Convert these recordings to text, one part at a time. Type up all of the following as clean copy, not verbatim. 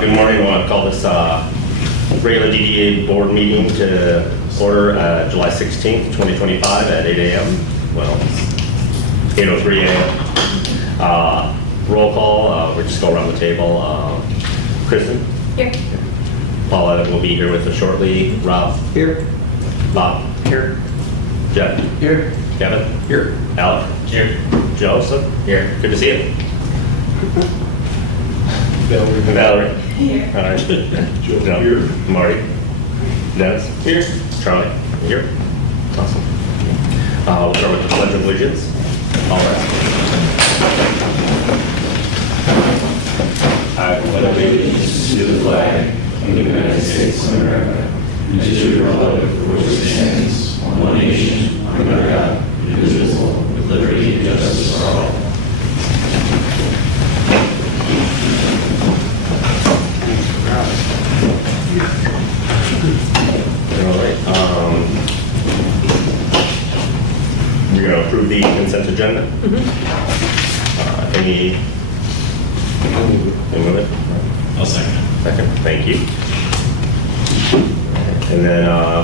Good morning. I want to call this regular DDA board meeting to order July 16th, 2025 at 8 a.m. Well, 8:03 a.m. Roll call. We'll just go around the table. Kristen? Here. Paula will be here with us shortly. Rob? Here. Bob? Here. Jeff? Here. Kevin? Here. Alec? Here. Joseph? Here. Good to see you. Valerie? Here. All right. Joe? Here. Marty? Dennis? Here. Charlie? Here. Awesome. We'll start with the Pledge of Allegiance. All right. I pledge allegiance to the flag of the United States of America and to the republic for which it stands, one nation, under God, indivisible, with liberty and justice for all. All right. We're going to approve the consent agenda. Any move it? I'll second. Second. Thank you. And then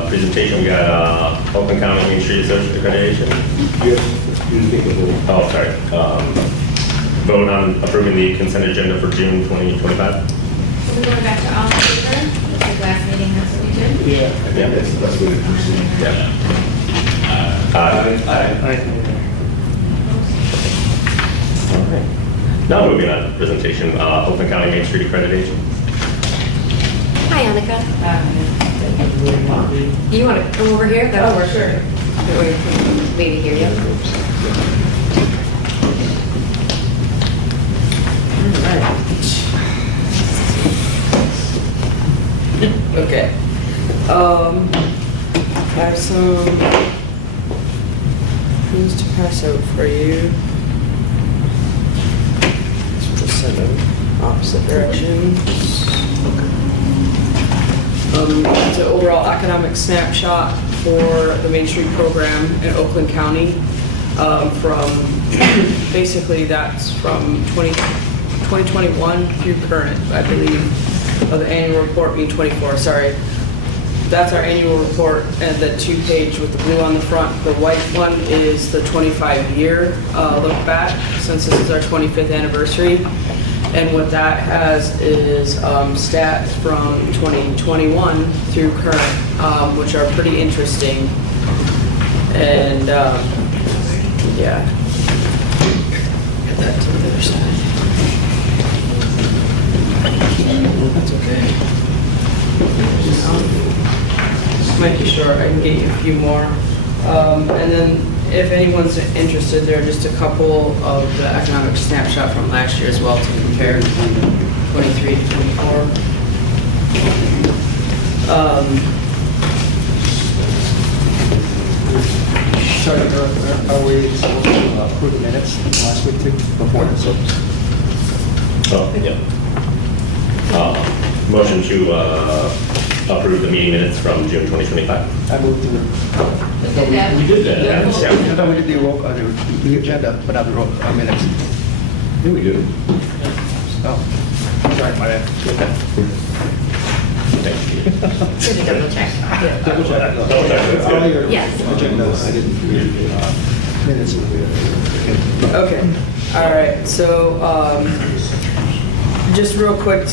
presentation, we got Oakland County Main Street Associate Accreditation. Oh, sorry. Vote on approving the consent agenda for June 2025. We're going back to all in favor. This is last meeting, that's what we did. Yeah. That's the best way to proceed. Yeah. Aye. All right. Now moving on to presentation, Oakland County Main Street Accreditation. Hi, Annika. You want to come over here? That'll work. Sure. Maybe hear you. Okay. Have some things to pass out for you. Just send them opposite directions. It's an overall economic snapshot for the Main Street program in Oakland County. From basically that's from 2021 through current, I believe. Of the annual report being 24, sorry. That's our annual report, and the 2-page with the blue on the front. The white one is the 25-year look back, since this is our 25th anniversary. And what that has is stats from 2021 through current, which are pretty interesting. And yeah, get that to the other side. That's okay. Just making sure I can get you a few more. And then if anyone's interested, there are just a couple of the economic snapshot from last year as well to compare 23 to 24. Sorry, are we supposed to approve the minutes from last week too, before this? Oh, yeah. Motion to approve the meeting minutes from June 2025. I moved to the... We did that. We did that. I thought we did the agenda, but not the minutes. Yeah, we do. Oh, sorry, my bad. Thank you. Should have double check. Double check. Double check, that's good. All your Yes. agendas, I didn't read minutes. Okay, all right, so just real quick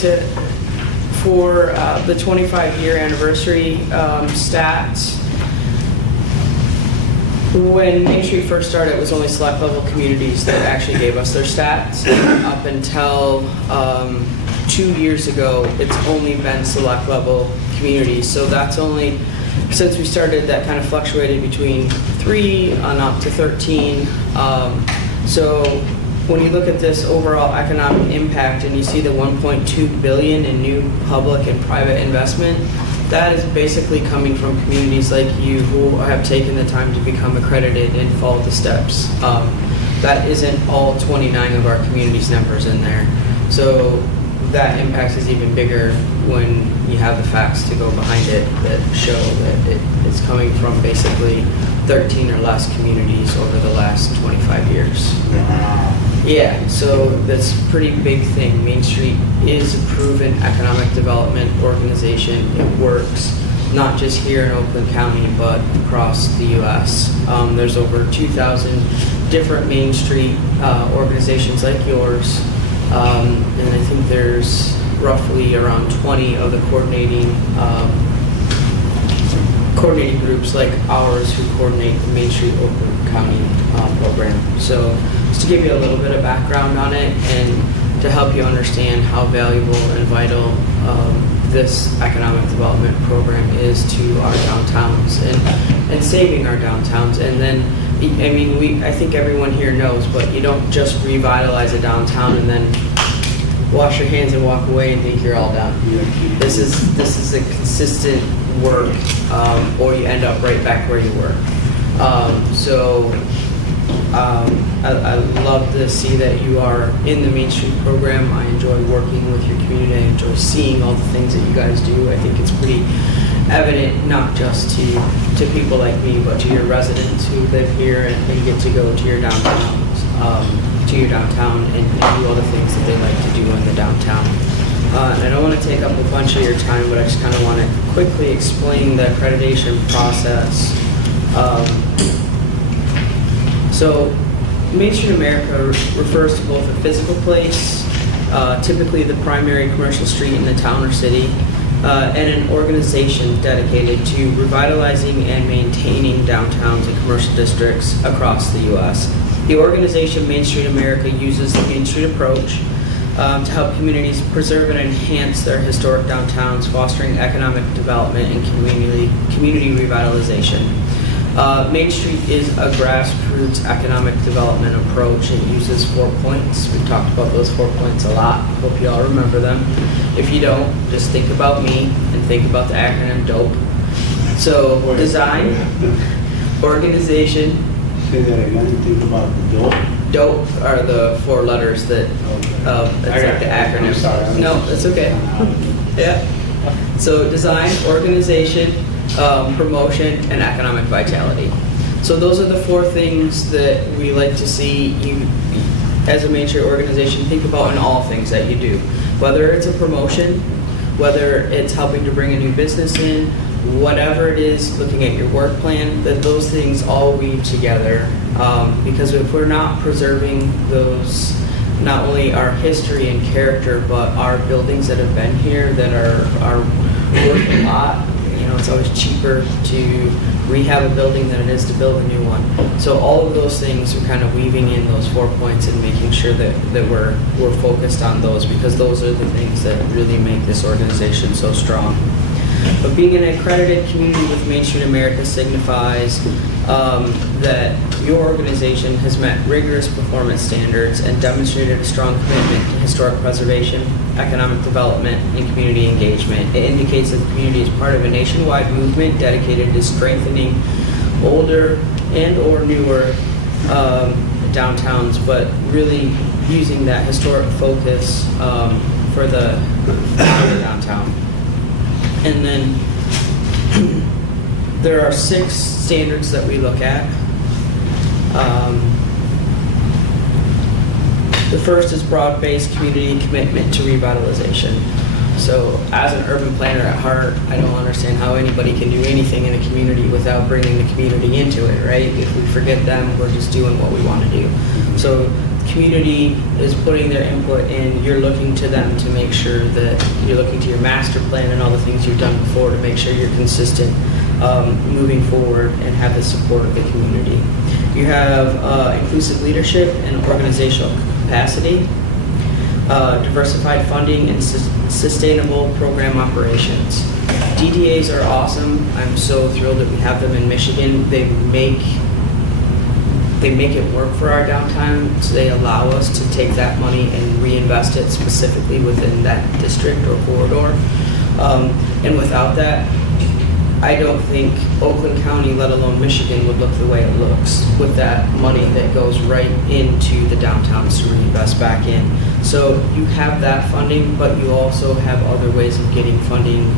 for the 25-year anniversary stats. When Main Street first started, it was only select level communities that actually gave us their stats. Up until 2 years ago, it's only been select level communities. So that's only, since we started, that kind of fluctuated between 3 on up to 13. So when you look at this overall economic impact and you see the 1.2 billion in new public and private investment, that is basically coming from communities like you who have taken the time to become accredited and follow the steps. That isn't all 29 of our communities' numbers in there. So that impact is even bigger when you have the facts to go behind it that show that it's coming from basically 13 or less communities over the last 25 years. Yeah, so that's a pretty big thing. Main Street is a proven economic development organization. It works not just here in Oakland County, but across the U.S. There's over 2,000 different Main Street organizations like yours, and I think there's roughly around 20 of the coordinating groups like ours who coordinate the Main Street Oakland County program. So just to give you a little bit of background on it and to help you understand how valuable and vital this economic development program is to our downtowns and saving our downtowns. And then, I mean, I think everyone here knows, but you don't just revitalize a downtown and then wash your hands and walk away and think you're all done. This is a consistent work, or you end up right back where you were. I love to see that you are in the Main Street program. I enjoy working with your community. I enjoy seeing all the things that you guys do. I think it's pretty evident, not just to people like me, but to your residents who live here and get to go to your downtown, and do all the things that they like to do in the downtown. And I don't want to take up a bunch of your time, but I just kind of want to quickly explain the accreditation process. So Main Street America refers to both a physical place, typically the primary commercial street in the town or city, and an organization dedicated to revitalizing and maintaining downtowns and commercial districts across the U.S. The organization Main Street America uses the Main Street approach to help communities preserve and enhance their historic downtowns, fostering economic development and community revitalization. Main Street is a grassroots economic development approach. It uses 4 points. We've talked about those 4 points a lot. Hope you all remember them. If you don't, just think about me and think about the acronym DOPE. So design, organization. Say that again, think about the dope. DOPE are the 4 letters that, it's like the acronym. I'm sorry. No, that's okay. Yeah. So design, organization, promotion, and economic vitality. So those are the 4 things that we like to see you, as a Main Street organization, think about in all things that you do. Whether it's a promotion, whether it's helping to bring a new business in, whatever it is, looking at your work plan, that those things all weave together. Because if we're not preserving those, not only our history and character, but our buildings that have been here that are worth a lot, you know, it's always cheaper to rehab a building than it is to build a new one. So all of those things are kind of weaving in those 4 points and making sure that we're focused on those, because those are the things that really make this organization so strong. But being an accredited community with Main Street America signifies that your organization has met rigorous performance standards and demonstrated a strong commitment to historic preservation, economic development, and community engagement. It indicates that the community is part of a nationwide movement dedicated to strengthening older and or newer downtowns, but really using that historic focus for the downtown. And then there are 6 standards that we look at. The first is broad-based community commitment to revitalization. So as an urban planner at heart, I don't understand how anybody can do anything in a community without bringing the community into it, right? If we forget them, we're just doing what we want to do. So community is putting their input in. You're looking to them to make sure that you're looking to your master plan and all the things you've done before to make sure you're consistent moving forward and have the support of the community. You have inclusive leadership and organizational capacity, diversified funding, and sustainable program operations. DDAs are awesome. I'm so thrilled that we have them in Michigan. They make it work for our downtown, so they allow us to take that money and reinvest it specifically within that district or corridor. And without that, I don't think Oakland County, let alone Michigan, would look the way it looks with that money that goes right into the downtowns to reinvest back in. So you have that funding, but you also have other ways of getting funding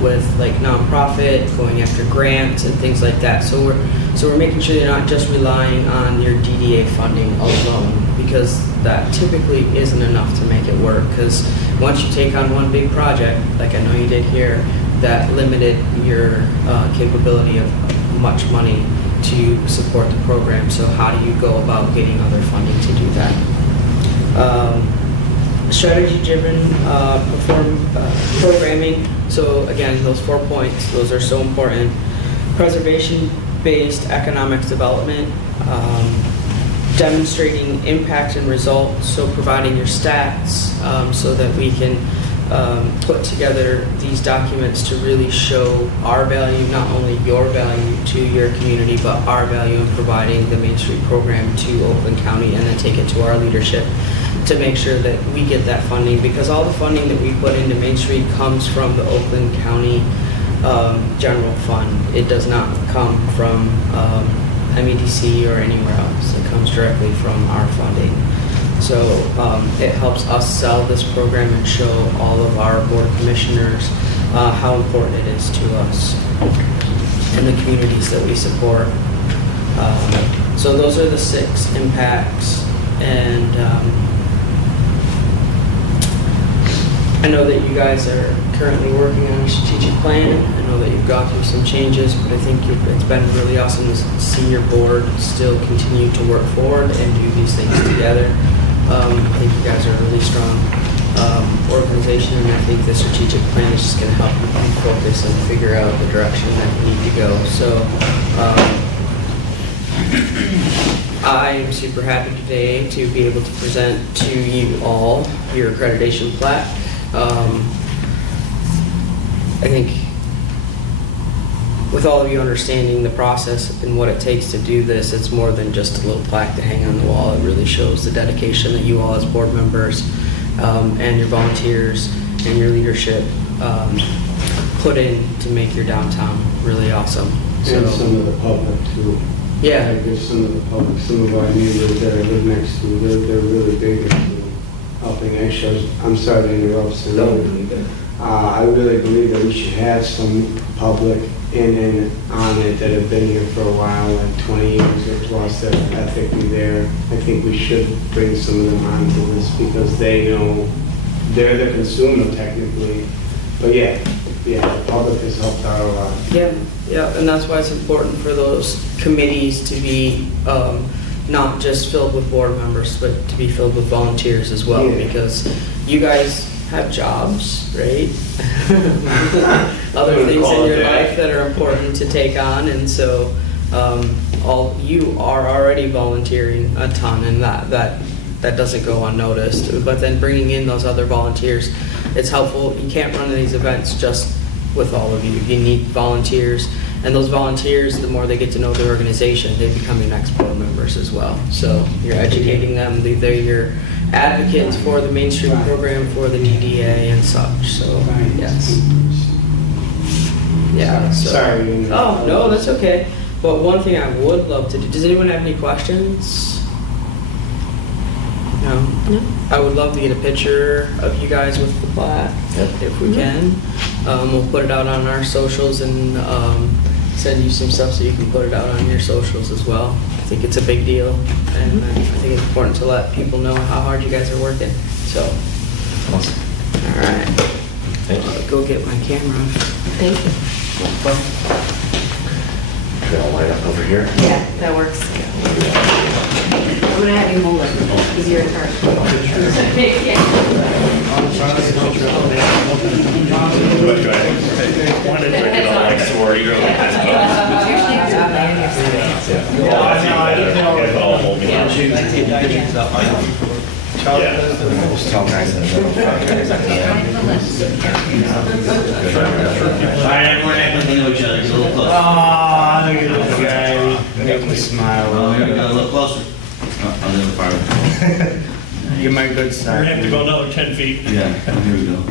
with like nonprofit, going after grants and things like that. So we're making sure you're not just relying on your DDA funding alone, because that typically isn't enough to make it work. Because once you take on one big project, like I know you did here, that limited your capability of much money to support the program. So how do you go about getting other funding to do that? Strategy-driven programming. So again, those 4 points, those are so important. Preservation-based economic development, demonstrating impact and results, so providing your stats so that we can put together these documents to really show our value, not only your value to your community, but our value in providing the Main Street program to Oakland County, and then take it to our leadership to make sure that we get that funding, because all the funding that we put into Main Street comes from the Oakland County general fund. It does not come from MEDC or anywhere else. It comes directly from our funding. So it helps us sell this program and show all of our board of commissioners how important it is to us and the communities that we support. So those are the 6 impacts, and I know that you guys are currently working on a strategic plan. I know that you've gone through some changes, but I think it's been really awesome to see your board still continue to work forward and do these things together. I think you guys are a really strong organization, and I think the strategic plan is just going to help you focus and figure out the direction that you need to go. So I am super happy today to be able to present to you all your accreditation plaque. I think with all of you understanding the process and what it takes to do this, it's more than just a little plaque to hang on the wall. It really shows the dedication that you all as board members and your volunteers and your leadership put in to make your downtown really awesome. And some of the public too. Yeah. Like there's some of the public, some of our neighbors that I live next to, they're really big into helping. Actually, I'm sorry to interrupt, so I really believe that we should have some public in and on it that have been here for a while, like 20 years or plus, that are ethically there. I think we should bring some of them onto this, because they know they're the consumer technically. But yeah, the public has helped out a lot. Yeah, and that's why it's important for those committees to be not just filled with board members, but to be filled with volunteers as well, Yeah. because you guys have jobs, right? Other things in your life that are important to take on, and so all you are already volunteering a ton, and that doesn't go unnoticed. But then bringing in those other volunteers, it's helpful. You can't run these events just with all of you. You need volunteers, and those volunteers, the more they get to know the organization, they become your next board members as well. So you're educating them. They're your advocates for the Main Street program, for the DDA and such. So yes. Yeah. So. Sorry. Oh, no, that's okay. But one thing I would love to do, does anyone have any questions? No? I would love to get a picture of you guys with the plaque, if we can. We'll put it out on our socials and send you some stuff so you can put it out on your socials as well. I think it's a big deal, and I think it's important to let people know how hard you guys are working. So, Awesome. all right. Thank you. I'll go get my camera. Thank you. Should I light up over here? Yeah, that works. I'm gonna have you hold it, because you're in charge. Wanted to bring it all like sorority or like this. Alright, everyone act like they know each other, get a little closer. Oh, look at this guy. Make me smile. Well, here we go, a little closer. I'll do the fire. You're my good We're side. gonna have to go another 10 feet. Yeah, here we go.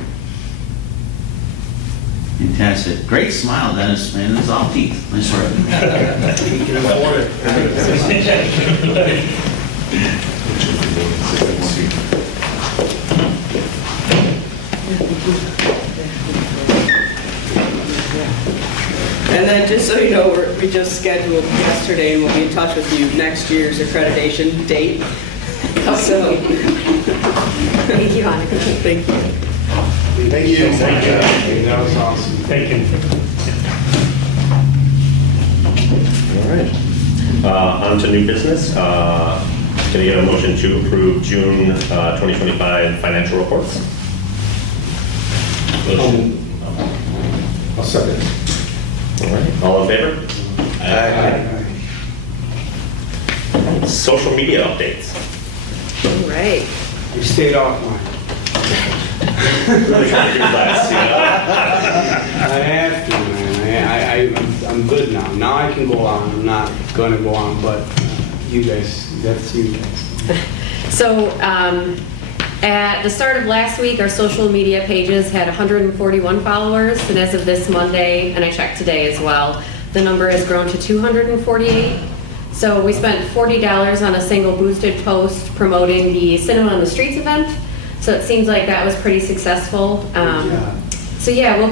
Fantastic. Great smile, Dennis, man. It's all teeth. Nice work. You can afford it. And then just so you know, we just scheduled yesterday and we'll be in touch with you next year's accreditation date. So, Thank you, Monica. thank you. Thank you. Thank you. That was awesome. Thank you. All right. On to new business. Can I get a motion to approve June 2025 financial reports? I'll second. All right. All in favor? Social media updates. All right. You stayed off mine. Really trying to do less, you know? I have to, man. I'm good now. Now I can go on. I'm not gonna go on, but you guys, that's you guys. So, at the start of last week, our social media pages had 141 followers, and as of this Monday, and I checked today as well, the number has grown to 248. So we spent $40 on a single boosted post promoting the Cinema on the Streets event. So it seems like that was pretty successful. So yeah, we'll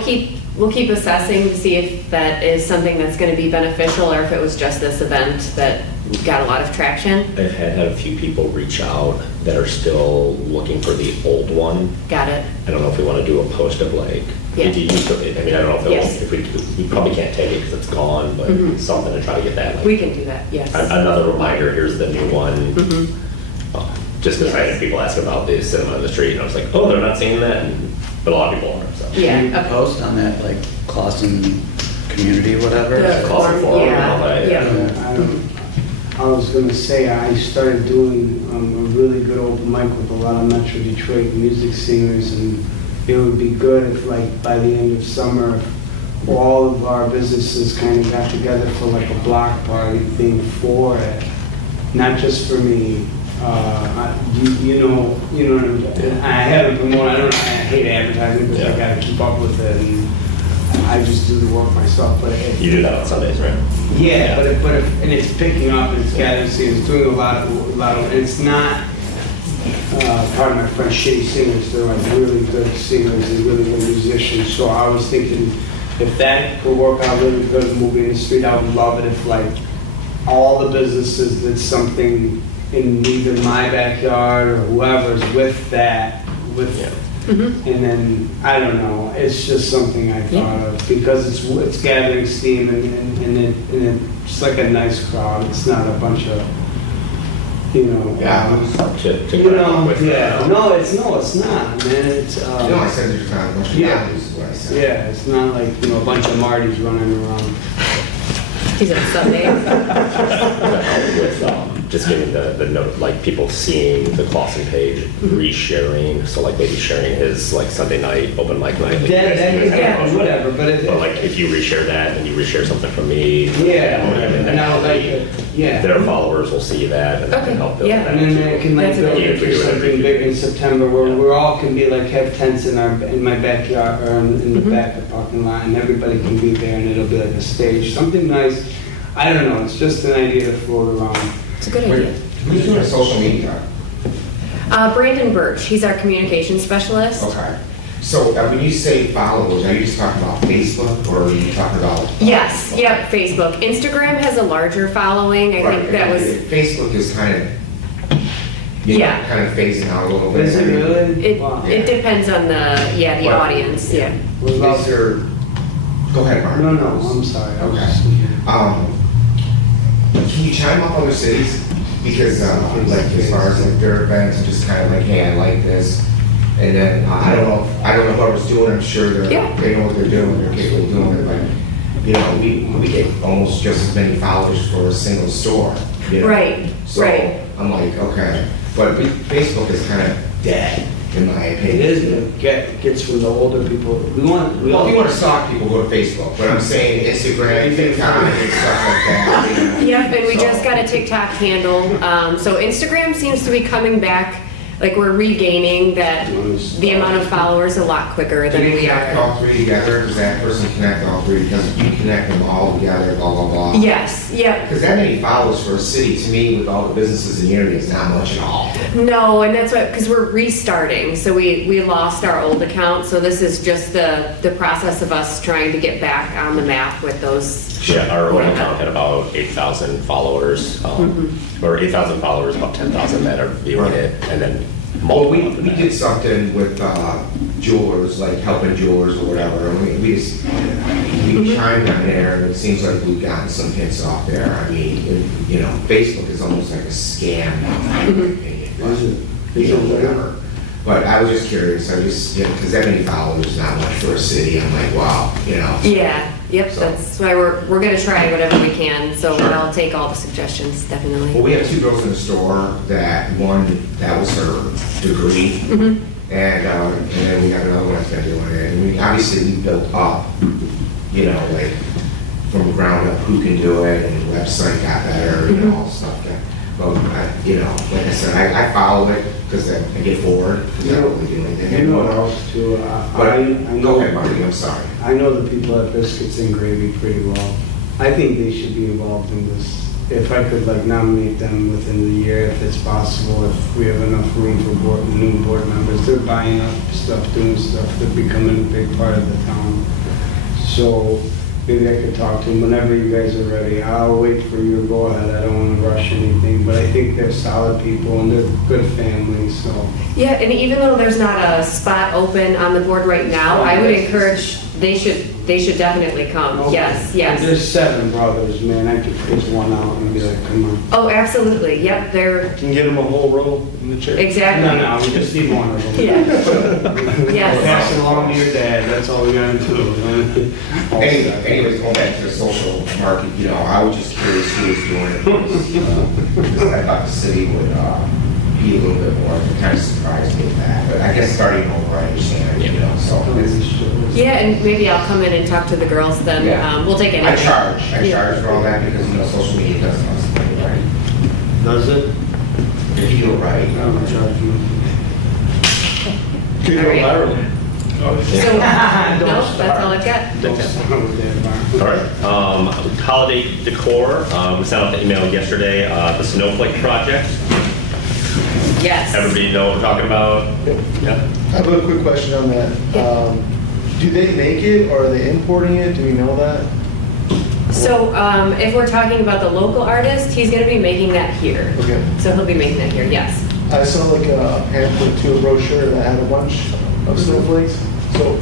keep assessing to see if that is something that's going to be beneficial, or if it was just this event that got a lot of traction. I've had a few people reach out that are still looking for the old one. Got it. I don't know if we want to do a post of like, Yeah. did you use it? I mean, I don't know if, Yes. if we probably can't take it because it's gone, but Mhm. something to try to get that. Like, We can do that, yes. Another reminder, here's the new one. Mhm. Just because I Yes. had people ask about the cinema on the street, and I was like, oh, they're not seeing that, but a lot of people are, so. Yeah, Can you okay. post on that, like, Clausen community, whatever? The Clausen forum and yeah, all that, yeah. I was gonna say, I started doing a really good open mic with a lot of Metro Detroit music singers, and it would be good if, like, by the end of summer, all of our businesses kind of got together for like a block party thing for it, not just for me. You know what I haven't promoted. I hate advertising because I Yeah. gotta keep up with it, and I just do the work myself. But if, You do that on Sundays, right? yeah, but if, and it's picking up, and it's gathering steam, it's doing a lot of, it's not, pardon my French, shitty singers. They're like really good singers and really good musicians. So I was thinking, if that could work out really good in the movie industry, I would love it if like all the businesses did something in either my backyard or whoever's with that, Mhm. and then, I don't know, it's just something I thought of, because it's gathering steam, and it's like a nice crowd. It's not a bunch of, you know. To You crack know, with, yeah, no, it's not, man, it's, No, I said there's kind of a bunch of Yeah. values, is what I said. yeah, it's not like, you know, a bunch of Martys running around. He's on Sunday. to help with just getting the note, like people seeing the Clausen page, resharing, so like maybe sharing his like Sunday night, open mic night. like, Yeah, whatever, but But like if you reshare that and you reshare something from me. yeah, and and I would like it, yeah. Their followers will see that and Okay, can help build yeah. that. And then it can like That's a build good into something big in September, where Yeah. we all can be like, have tents in my backyard, or in the Mhm. back of the parking lot, and everybody can be there, and it'll be like a stage, something nice. I don't know, it's just an idea to float around. It's a good idea. Who's doing a social media? Brandon Birch, he's our communications specialist. Okay. So when you say followers, are you just talking about Facebook, or are you talking about? Yes, yep, Facebook. Instagram has a larger following. I Right, think that was, Facebook is kind of, Yeah. kind of phasing out a little bit. Is it really? Wow. it depends on the Right. audience, yeah. What about- Is there, go ahead, Mark. No, I'm sorry, I was Okay. just. Can you chime up other cities? Because, like, as far as like their events, and just kind of like, hey, I like this. And then, I don't know whoever's doing it, I'm sure Yeah. they know what they're doing, they're capable of doing it, but, you know, we get almost just as many followers for a single store, you know? Right, So, right. I'm like, okay, but Facebook is kind of dead, in my It opinion. is, but it gets from the older people. We all. Well, if you want to stalk people, go to Facebook, but I'm saying Instagram, TikTok, and stuff like that, you know? Yep, and we So- just got a TikTok handle. So Instagram seems to be coming back. like we're regaining the amount of followers a lot quicker Do than you we connect are. all three together? Does that person connect all three? Because if you connect them all together, blah, blah, blah. Yes, yep. Because that many followers for a city, to me, with all the businesses in the area, is not much at all. No, and that's what, because we're restarting, so we lost our old account, so this is just the process of us trying to get back on the map with those. Yeah, our own account had about 8,000 followers, or 8,000 followers, about 10,000 that are viewing it, and then Well, multiple. we did something with jewelers, like helping jewelers or whatever, and we chimed on there, and it seems like we've gotten some hits off there. I mean, you know, Facebook is almost like a scam, in my opinion, but, you know, whatever. But I was just curious, because that many followers is not much for a city, I'm like, wow, you know. Yeah, yep, So- that's why we're gonna try whatever we can, so Sure. I'll take all the suggestions, Well, definitely. we have two girls in the store that that was her degree. And then we got another one that's gonna do it. And we, obviously, we built up, you know, like, from the ground up, who can do it, and the website got better, and all stuff. But, you know, like I said, I follow it, because I get bored, because I don't really do anything. You know what else too? But, I go know, ahead, Marty, I'm sorry. I know the people at Biscuits and Gravy pretty well. I think they should be involved in this. If I could like nominate them within the year, if it's possible, if we have enough room for new board members. They're buying up stuff, doing stuff, they're becoming a big part of the town. So maybe I could talk to them whenever you guys are ready. I'll wait for you to go ahead. I don't want to rush anything, but I think they're solid people and they're good families, so. Yeah, and even though there's not a spot open on the board right now, I would encourage, they should definitely come, Okay. yes, yes. There's 7 brothers, man. I could pick one out and be like, come on. Oh, absolutely, yep, they're, Can you get them a whole row in the chair? exactly. No, we just need one of them. Yeah. Yes. Pass it along to your dad, that's all we gotta do. Anyways, going back to the social market, you know, I was just curious who was doing it. Because I thought the city would be a little bit more, it kind of surprised me with that. But I guess starting over, I understand, you know, so. Yeah, and maybe I'll come in and talk to the girls then, Yeah. we'll take anything. I charge Yeah. for all that because, you know, social media doesn't cost money, right? Does it? If you do it right. I don't charge you. Could go viral. So, no, that's all I've got. Don't start with that, Mark. All right, holiday decor, we sent out the email yesterday, the Snowflake project. Yes. Everybody know what we're talking about? Yeah. I have a quick question on that. Do they make it or are they importing it? Do we know that? So, if we're talking about the local artist, he's gonna be making that here. Okay. So he'll be making that here, yes. I saw like a pamphlet to a brochure that had a bunch of snowflakes. So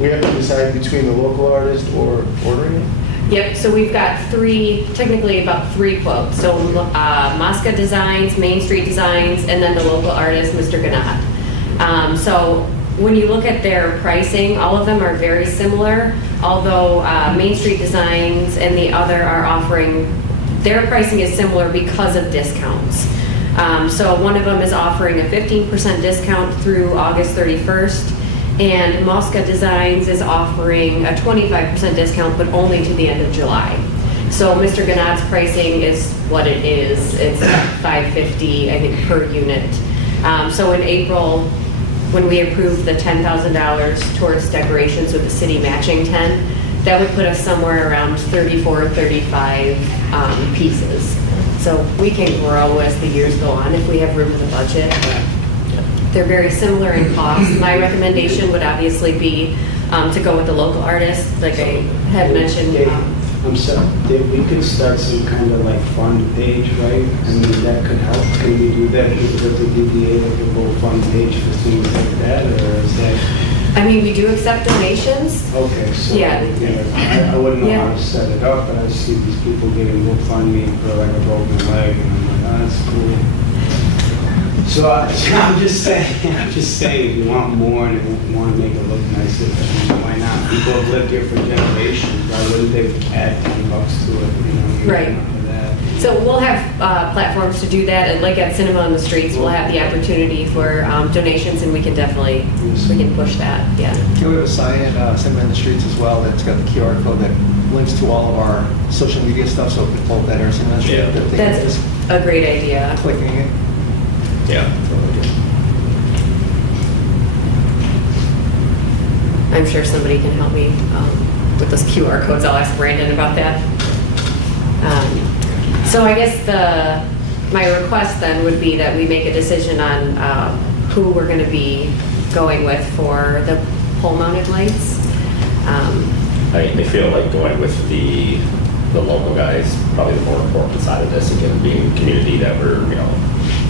we have to decide between the local artist or ordering it? Yep, so we've got technically about three quotes. So Mosca Designs, Main Street Designs, and then the local artist, Mr. Gannat. So when you look at their pricing, all of them are very similar, although Main Street Designs and the other are offering, their pricing is similar because of discounts. So one of them is offering a 15% discount through August 31st. And Mosca Designs is offering a 25% discount, but only to the end of July. So Mr. Gannat's pricing is what it is. It's $550, I think, per unit. So in April, when we approved the $10,000 towards decorations with the city matching 10, that would put us somewhere around 34, 35 pieces. So we can grow as the years go on if we have room in the budget. They're very similar in cost. My recommendation would obviously be to go with the local artist, like I had mentioned. I'm sorry, we could start some kind of like fund page, right? I mean, that could help. Can we do that with the DDA, like a little fund page for things like that, or is that? I mean, we do accept donations. Okay, so, Yeah. I wouldn't know how Yeah. to set it up, but I see these people getting GoFundMe for like a broken leg, and I'm like, oh, that's cool. So I'm just saying, if you want more and you want to make it look nicer, why not? People have lived here for generations, why wouldn't they add $10 to it, you know? Right. For that. So we'll have platforms to do that, and like at Cinema on the Streets, we'll have the opportunity for donations, and we can definitely, we can push that, yeah. Can we have a sign in Cinema in the Streets as well that's got the QR code that links to all of our social media stuff so people that are Cinema in the Street, Yeah. that they can That's just a great idea. clicking it. Yeah. I'm sure somebody can help me with those QR codes. I'll ask Brandon about that. So I guess my request then would be that we make a decision on who we're going to be going with for the pole-mounted lights. I feel like going with the local guys, probably the more important side of this, again, being community that we're,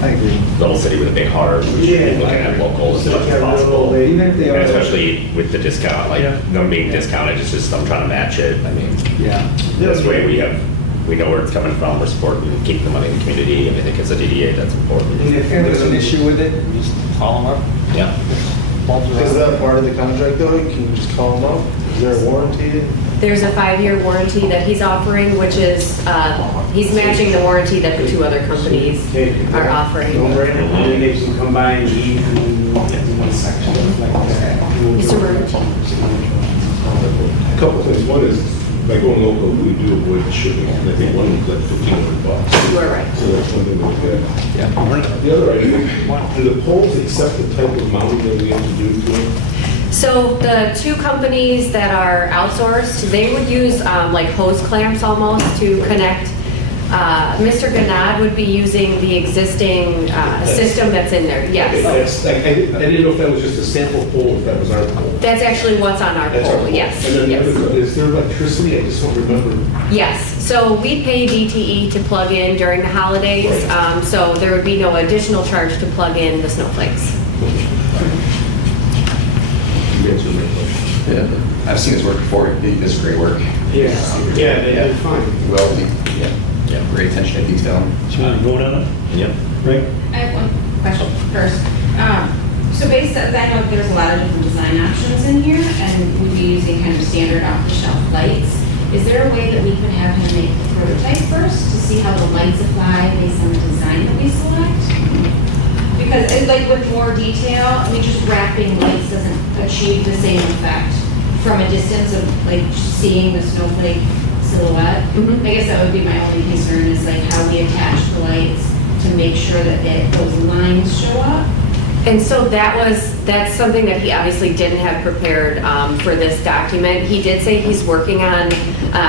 I agree. little city with a big heart, we should be looking at local as much as possible. Even if they And are. especially with the discount, like them being discounted, it's just, I'm trying to match it. I mean, Yeah. this way we know where it's coming from, we're supporting, keeping the money in the community, and I think as a DDA, that's important. And if If there's an issue with it, you just call them up. Yeah. Bulbs are Is on. that part of the contract though? Can you just call them up? Is there a warranty? There's a 5-year warranty that he's offering, which is, he's matching the warranty that the 2 other companies are offering. No brainer. And then they can come by and eat and stuff like that. Mr. Burns? A couple things. One is, by going local, we do avoid shipping. And I think one was like $1,500. You are right. So that's one thing to look at. Yeah. The other item, do the poles accept the type of mounting that we have to do to them? So the 2 companies that are outsourced, they would use like hose clamps almost to connect. Mr. Ganad would be using the existing system that's in there, Okay, yes. that's, I didn't know if that was just a sample pole, or if that was our pole. That's actually what's on our That's our pole, yes, And then the yes. other, is there electricity? I just don't remember. Yes, so we pay DTE to plug in during the holidays, so there would be no additional charge to plug in the snowflakes. You answered my question. Yeah, I've seen his work before. He does great work. Yeah, yeah, they're fine. Well, great attention to detail. Do you want to vote on it? Yep. Right? I have one question first. So based on, I know there's a lot of different design options in here, and we'd be using kind of standard off-the-shelf lights. Is there a way that we could have him make the prototype first to see how the lights apply based on the design that we select? Because like with more detail, I mean, just wrapping lights doesn't achieve the same effect from a distance of like seeing the snowflake silhouette. Mhm. I guess that would be my only concern is like how we attach the lights to make sure that those lines show up. And so that's something that he obviously didn't have prepared for this document. He did say he's working on,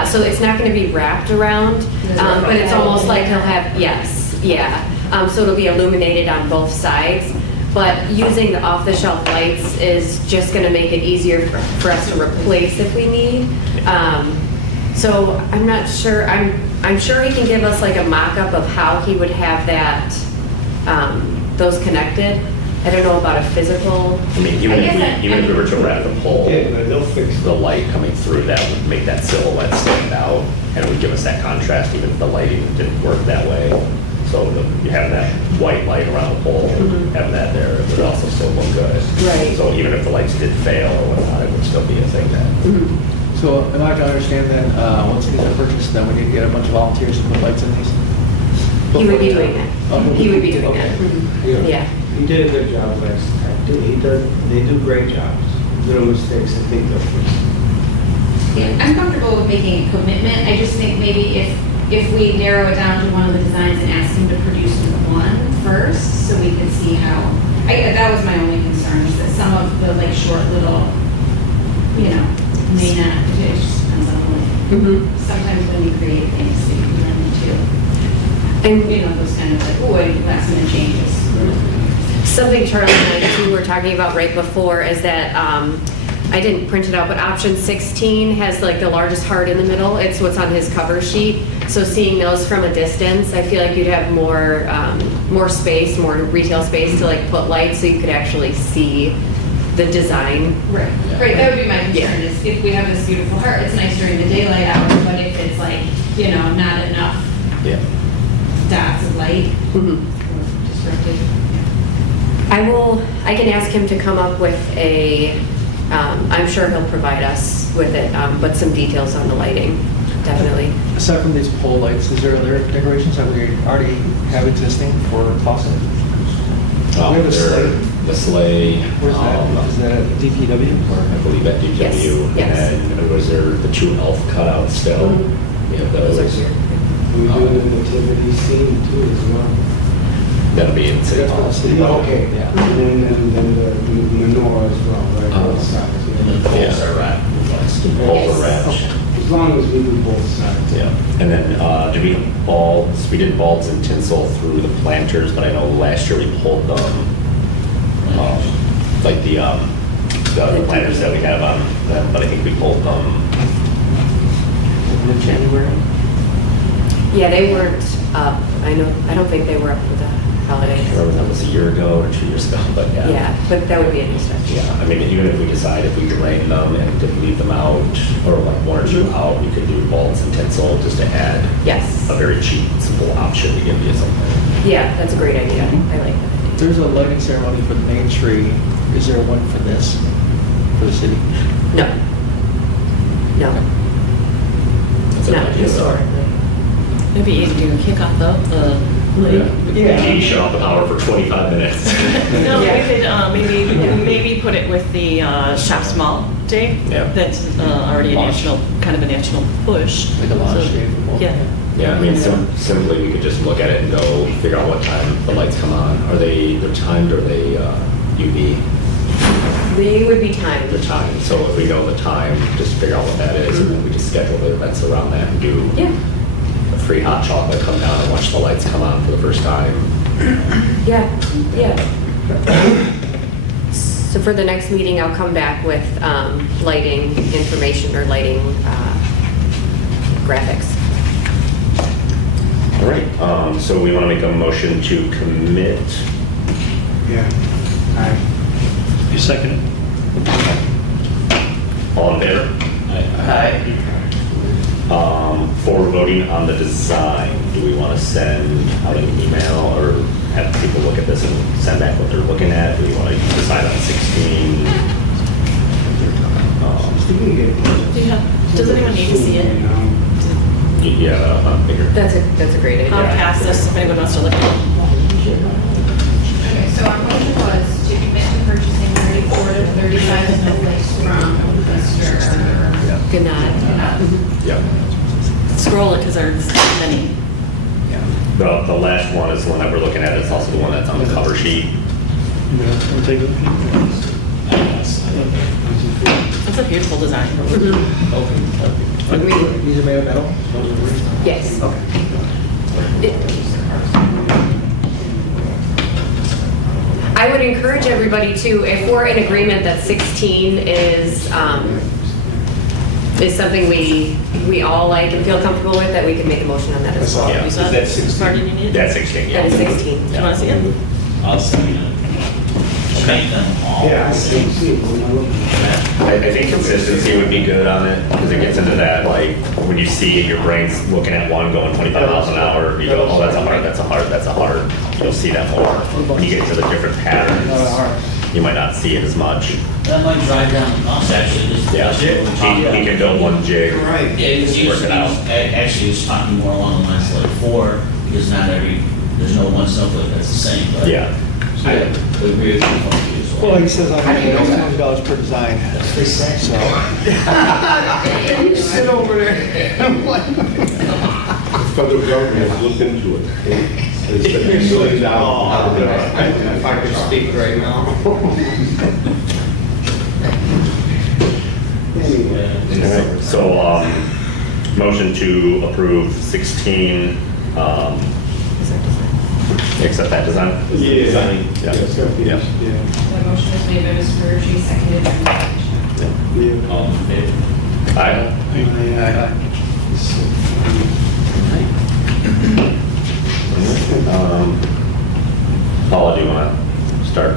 so it's not going to be wrapped around, but it's almost like he'll have, yes, yeah. So it'll be illuminated on both sides. But using the off-the-shelf lights is just going to make it easier for us to replace if we need. So I'm not sure, I'm sure he can give us like a mock-up of how he would have that, those connected. I don't know about a physical. I mean, even if we were to wrap the pole, Yeah, but they'll fix the light coming through that would make that silhouette stand out and would give us that contrast even if the lighting didn't work that way. So you have that white light around the pole, having that there, it would also still look good. Right. So even if the lights did fail or whatnot, it would still be a thing that. So am I to understand then, once these are purchased, then we need to get a bunch of volunteers to put lights in these? He would be doing that. Oh, He would be doing that. okay. Mhm. Yeah. He did a good job last time. They do great jobs. Little mistakes, I think they'll fix. Yeah, I'm comfortable with making a commitment. I just think maybe if we narrow it down to one of the designs and ask him to produce one first, so we can see how, that was my only concern, is that some of the like short little, may not, it just depends on sometimes when you create things, that you run into, And those kind of like, last minute changes. something Charlie and I too were talking about right before is that, I didn't print it out, but option 16 has like the largest heart in the middle. It's what's on his cover sheet. So seeing those from a distance, I feel like you'd have more space, more retail space to like put lights so you could actually see the design. Right, that would be my concern, Yeah. is if we have this beautiful heart, it's nice during the daylight hours, but if it's like, not enough Yeah. dots of light, Mhm. disrupted. I can ask him to come up with I'm sure he'll provide us with it, but some details on the lighting, definitely. Aside from these pole lights, is there other decorations that we already have existing for Clausen? We have a sleigh. The sleigh. Where's that? Is that at DPW? I believe at DPW. Yes. And was there the 2 elf cutouts still? We have those. We do the nativity scene too as well. That'll be in City Hall. Okay. Yeah. And then the menorah as well, right, both sides. And the poles are wrapped. Poles are wrapped. As long as we do both sides. Yeah, and then did we have bulbs? We did bulbs and tinsel through the planters, but I know last year we pulled them, like the planters that we have on them, but I think we pulled them. In January? Yeah, they weren't up. I don't think they were up for the I holidays. can't remember if that was a year ago or 2 years ago, but yeah. Yeah, but that would be a new step. Yeah, I mean, even if we decide if we drain them and didn't leave them out, or like one or two out, we could do bulbs and tinsel just to add Yes. a very cheap, simple option to give you something. Yeah, that's a great idea. I like that idea. There's a lighting ceremony for the main tree. Is there one for this, for the city? No. No, That's a not good idea, though. historically. It'd be easier to kick off the Yeah. Shut off the power for 25 minutes. No, Yeah. we could maybe put it with the Shop Small Day. Yeah. That's already a national, kind of a national push. Like a launch So, day for both? Yeah. Yeah, I mean, simply we could just look at it and go figure out what time the lights come on. They're timed or are they UV? They would be timed. They're timed, so if we know the time, just figure out what that is, and then we just schedule the events around that and do Yeah, a free hot chocolate, come down and watch the lights come on for the first time. yeah, yeah. So for the next meeting, I'll come back with lighting information or lighting graphics. All right, so we want to make a motion to commit. Yeah. Aye. You second it? All in favor? For voting on the design, do we want to send out an email or have people look at this and send back what they're looking at? Do we want to decide on 16? Does anyone need to see it? Yeah, bigger. That's a great idea. I'll pass this if anyone wants to look at it. Okay, so our motion was to commit to purchasing 34 to 35 snowflakes from Mr. Good night. Yeah. Scroll it because there's many. The last one is the one that we're looking at. It's also the one that's on the cover sheet. It's a beautiful design. These are made of metal? Yes. I would encourage everybody to, if we're in agreement that 16 is something we all like and feel comfortable with, that we can make a motion on that as well. Yeah. Is that part you need? That's 16, yeah. That is 16. Do you want to see it? I'll send you. Make them all. Yeah, I see it when I look at I think consistency would be good on it, because it gets into that, like, when you see it, your brain's looking at one going 25 miles an hour, you go, oh, that's a heart, that's a heart, that's a heart. You'll see that more. When you get into the different patterns, you might not see it as much. That might drive down the cost actually. Yeah, he can build one jig. Right. Yeah, because Work it out. actually it's talking more along the lines of like 4, because not there's no one snowflake that's the same. But Yeah. So I agree with you. as well. Well, he says $100 per design. So, You sit over there. The federal government has looked into it. It's been $1 million. If I could speak right now. All right, so, motion to approve 16, accept that design? Yeah. Yeah. Yeah. The motion was made by Ms. Ferrucci, seconded by Mr. Bishop. All in favor? Aye. Paula, do you want to start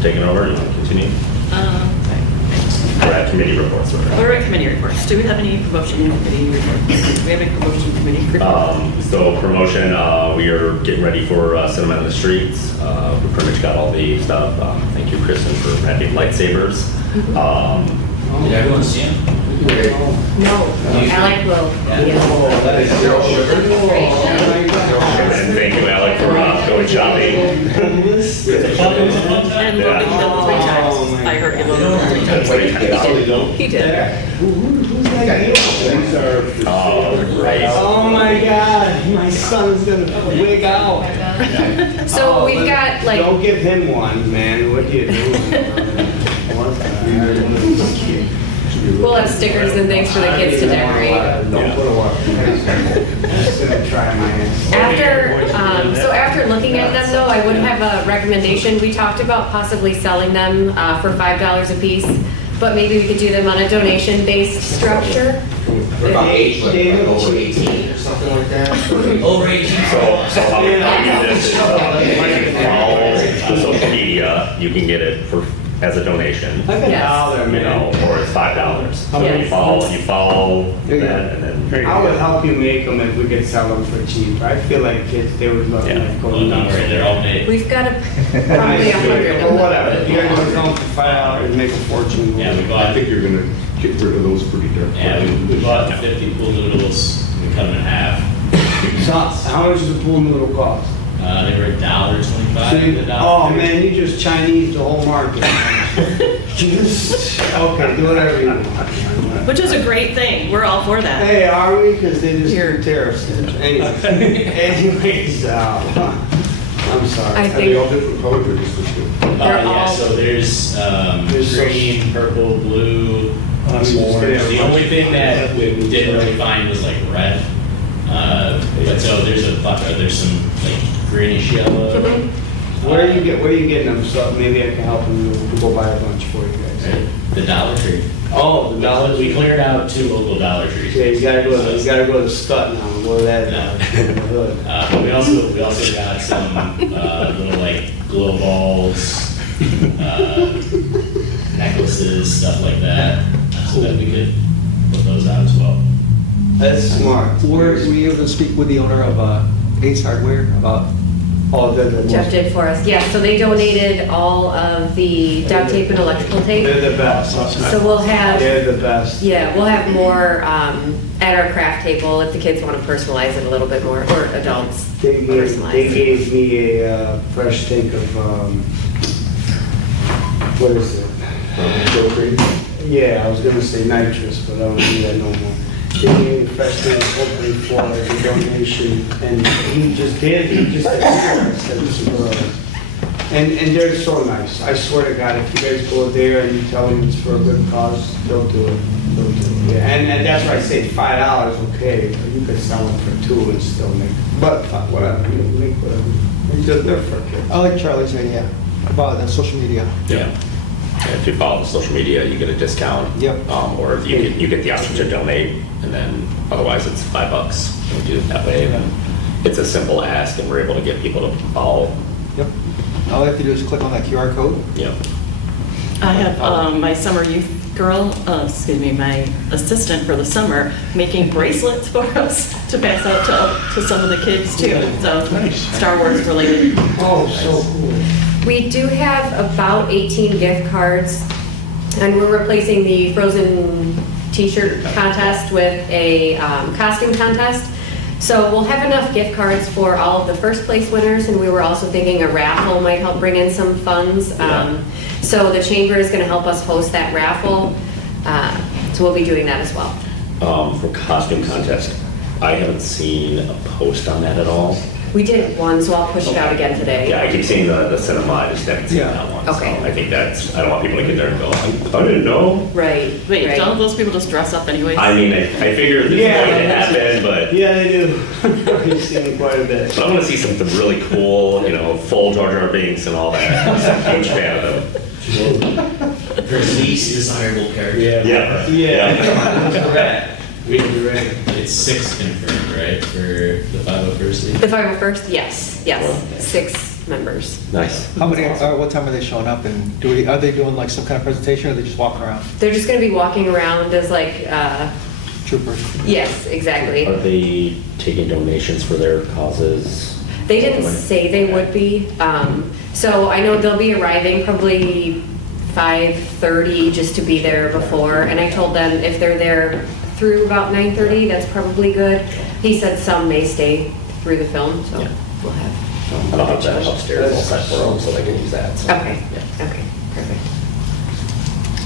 taking over? You want to continue? We're at committee reports. We're at committee reports. Do we have any promotion committee reports? Do we have any promotion committee reports? So promotion, we are getting ready for Cinema in the Streets. We pretty much got all the stuff. Thank you, Kristen, for having lightsabers. Did everyone see him? No, Alec will. And thank you, Alec, for going shopping. And Logan did the 3 times. I heard him the 3 times. He did. Who's that? Oh, great. Oh my God, my son is gonna wig out. So Oh, we've but got like, Don't give him one, man. What are you doing? we'll have stickers and things for the kids to decorate. Don't put a one. Just gonna try my hands. After looking at them though, I would have a recommendation. We talked about possibly selling them for $5 a piece, but maybe we could do them on a donation-based structure. What about age, like over 18 or something like that? Over 18. So how we do this is, you can follow social media, you can get it for, as a donation. Like a Yes. dollar, You know, man. or it's $5. So Yes. you follow that and then. I would help you make them if we could sell them for cheap. I feel like kids, they would love Yeah. like going down. They're all made. We've got probably 100 Or of them. whatever. You're gonna sell them for $5 and make a fortune. Yeah, we I bought, think you're gonna get rid of those pretty darn quick. yeah, we bought 50 pool noodles, we cut them in half. So, how much does a pool noodle cost? They were $1.25. So you- $1.30. Oh, man, you just Chinese the whole market. Okay, do whatever you want. Which is a great thing. We're all for that. Hey, are we? Because they just Here. do tariffs. Anyways, I'm sorry. I Are they all think, different colors or just this one? They're Yeah, all- so there's There's green, purple, blue, I'm just orange. gonna- The only thing that we didn't really find was like red. But so there's some like greenish yellow. Where are you getting them? So maybe I can help them to go buy a bunch for you guys. The Dollar Tree. Oh, the Dollar We Tree. cleared out 2 local Dollar Trees. Yeah, you gotta go to Scott now. Go to that. No. Hood. But we also got some little like glow balls, necklaces, stuff like that, so that we could put those out as well. That's smart. Were you able to speak with the owner of Ace Hardware about? Oh, Jeff did for us. Yeah, so they donated all of the duct tape and electrical tape. They're the best. So we'll have, They're the best. yeah, we'll have more at our craft table if the kids want to personalize it a little bit more, or adults They personalize gave it. me a fresh tank of, what is it? Yeah, I was gonna say nitrous, but I don't do that no more. They gave me a fresh tank hopefully for the donation, and he just did, said, this is and they're so nice. I swear to God, if you guys go there and you tell them it's for a good cause, they'll do it. They'll do it. Yeah, and that's why I say $5, okay, but you could sell them for $2 and still make, but whatever, you make whatever. It's just there for kids. I like Charlie's idea about social media. Yeah. And if you follow the social media, you get a discount. Yep. Or you get the option to donate, and then otherwise it's $5. And we do it that way. And it's a simple ask, and we're able to get people to follow. Yep. All they have to do is click on that QR code. Yep. I have my summer youth girl, my assistant for the summer, making bracelets for us to pass out to some of the kids too. So Star Wars related. Oh, so cool. We do have about 18 gift cards, and we're replacing the Frozen t-shirt contest with a costume contest. So we'll have enough gift cards for all of the first place winners, and we were also thinking a raffle might help bring in some funds. So the chamber is going to help us host that raffle, so we'll be doing that as well. For costume contest, I haven't seen a post on that at all. We did one, so I'll push it out again today. Yeah, I keep seeing the cinema, I just haven't seen that one. Okay. So I think I don't want people to get there and go, I didn't know. Right. Wait, right. don't those people just dress up anyways? I mean, I figured this Yeah. might happen, but Yeah, they do. I've seen quite a bit. I want to see something really cool, full Jar Jar Binks and all that. I'm a huge fan of them. For least desirable character. Yeah. Yeah. It's 6 confirmed, right, for the 501st League? The 501st, yes, 6 members. Nice. How many? What time are they showing up? And are they doing like some kind of presentation, or are they just walking around? They're just going to be walking around as Troopers. yes, exactly. Are they taking donations for their causes? They didn't say they would be. So I know they'll be arriving probably 5:30 just to be there before. And I told them if they're there through about 9:30, that's probably good. He said some may stay through the film, so Yeah. we'll have. And I'll have that upstairs all set for them so they can use that. So, Okay, yeah. okay, perfect.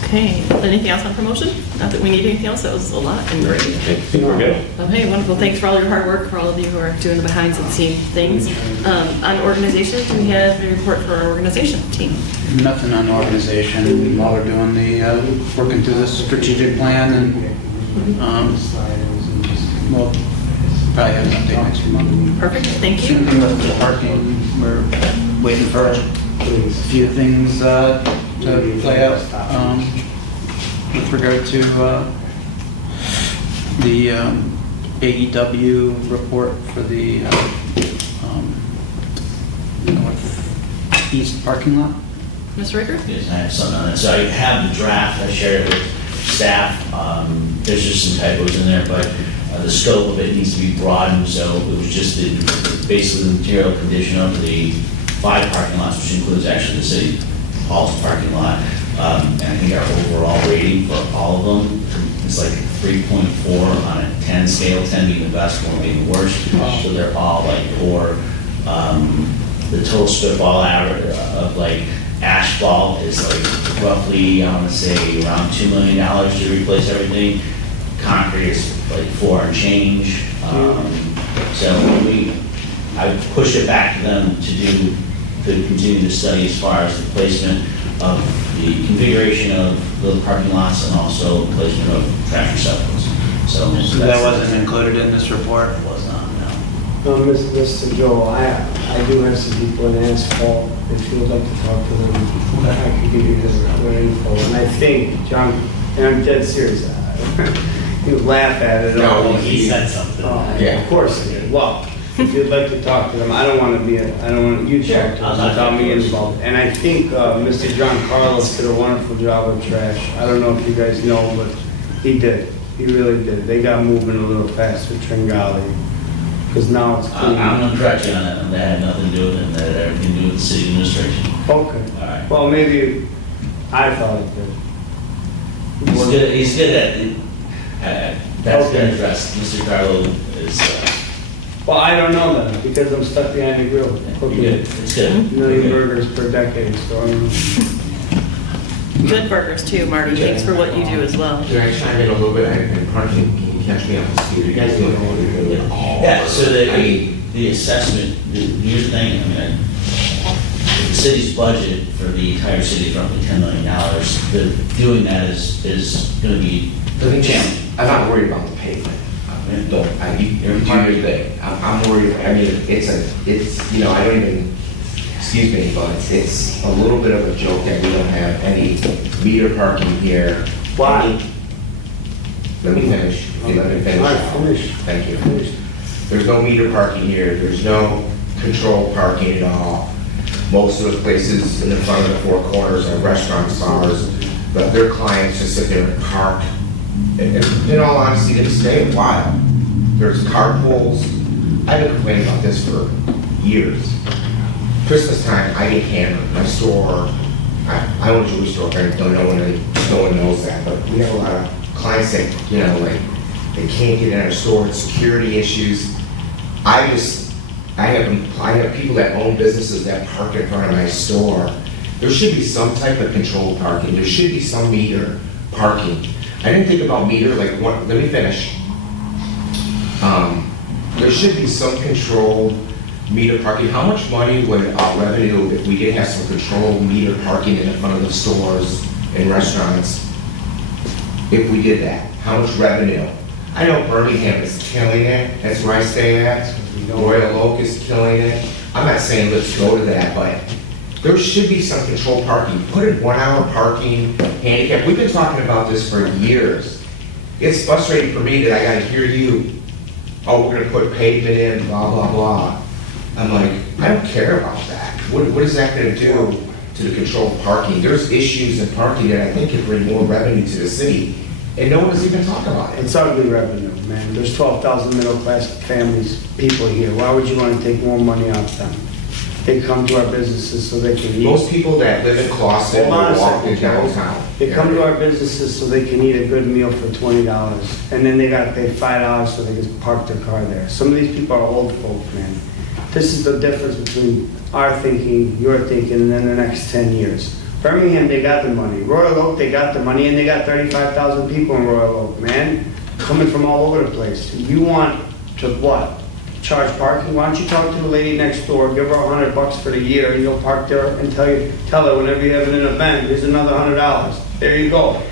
Okay, anything else on promotion? Not that we need anything else, that was a lot and great. I think we're good. Okay, wonderful. Thanks for all your hard work, for all of you who are doing the behind the scenes things. On organization, do we have a report for our organization team? Nothing on organization while we're doing the, working through the strategic plan and, we'll probably have an update next month. Perfect, thank Same you. thing with the parking, we're waiting for a few things to play out with regard to the AEW report for the northeast parking lot. Mr. Ricker? Yes, I have something on it. So I have the draft, I shared it with staff. There's just some typos in there, but the scope of it needs to be broadened, so it was just basically the material condition of the 5 parking lots, which includes actually the city hall's parking lot. And I think our overall rating for all of them is like 3.4 on a 10 scale, 10 being the best, 1 being the worst. So they're all like poor. The total spitball average of like asphalt is like roughly, I want to say, around $2 million to replace everything. Concrete is like 4 and change. So I push it back to them to continue to study as far as the placement of the configuration of the parking lots and also placement of trash receptacles. So That wasn't included in this report? It was not, no. Mr. Joel, I do have some people in asphalt, if you would like to talk to them, I could give you their info. And I think, John, and I'm dead serious, you laugh at it. No, He said something. Yeah, of course he did. Well, if you'd like to talk to them, I don't want you to talk to them without me involved. And I think Mr. John Carlos did a wonderful job with trash. I don't know if you guys know, but he did. He really did. They got moving a little faster, Tringali, because now it's clean. I'm going to correct you on that, and that had nothing to do with it, that had everything to do with the city administration. Okay. All right. Well, maybe I thought it did. He's good at that's Okay. been addressed. Mr. Carlo is, Well, I don't know that, because I'm stuck behind the grill. you're good. It's good. Million burgers per decade, so I mean. Good burgers too, Marty. Thanks for what you do as well. Can I chime in a little bit? And parking, can you catch me up to speed? You guys don't know what you're doing. Yeah, so I mean, the assessment, here's the thing, I mean, the city's budget for the entire city is roughly $10 million. Doing that is going to be the challenging. I'm not worried about the pavement. You're part of it. I'm worried, I mean, it's, you know, I don't even, excuse me, but it's a little bit of a joke that we don't have any meter parking here. Why? Let me finish. Let me finish. All right, finish. Thank you. There's no meter parking here. There's no controlled parking at all. Most of the places in the front of the 4 corners are restaurants, bars, but their clients just sit there and park. And in all honesty, they stay a while. There's carpools. I've been complaining about this for years. Christmas time, I get hammered. My store, I own a jewelry store, I don't know no one knows that, but we have a lot of clients that, you know, like, they can't get in our store, security issues. I have people that own businesses that park in front of my store. There should be some type of controlled parking. There should be some meter parking. I didn't think about meter, like, what, let me finish. There should be some controlled meter parking. How much money would revenue if we did have some controlled meter parking in the front of the stores and restaurants? If we did that, how much revenue? I know Birmingham is killing it. That's where I stay at. Royal Oak is killing it. I'm not saying let's go to that, but there should be some controlled parking. Put in 1 hour parking, handicap. We've been talking about this for years. It's frustrating for me that I gotta hear you, oh, we're gonna put pavement in, blah, blah, blah. I'm like, I don't care about that. What is that gonna do to the controlled parking? There's issues in parking that I think could bring more revenue to the city, and no one's even talking about it. It's ugly revenue, man. There's 12,000 middle-class families, people here. Why would you want to take more money off them? They come to our businesses so they can eat. Most people that live in Clawson Hold on a walk in second, Joe. downtown. They come to our businesses so they can eat a good meal for $20, and then they gotta pay $5 so they can park their car there. Some of these people are old folk, man. This is the difference between our thinking, your thinking, and then the next 10 years. Birmingham, they got the money. Royal Oak, they got the money, and they got 35,000 people in Royal Oak, man, coming from all over the place. You want to what? Charge parking? Why don't you talk to the lady next door, give her $100 for the year, and you'll park there and tell her whenever you have an event, here's another $100. There you go.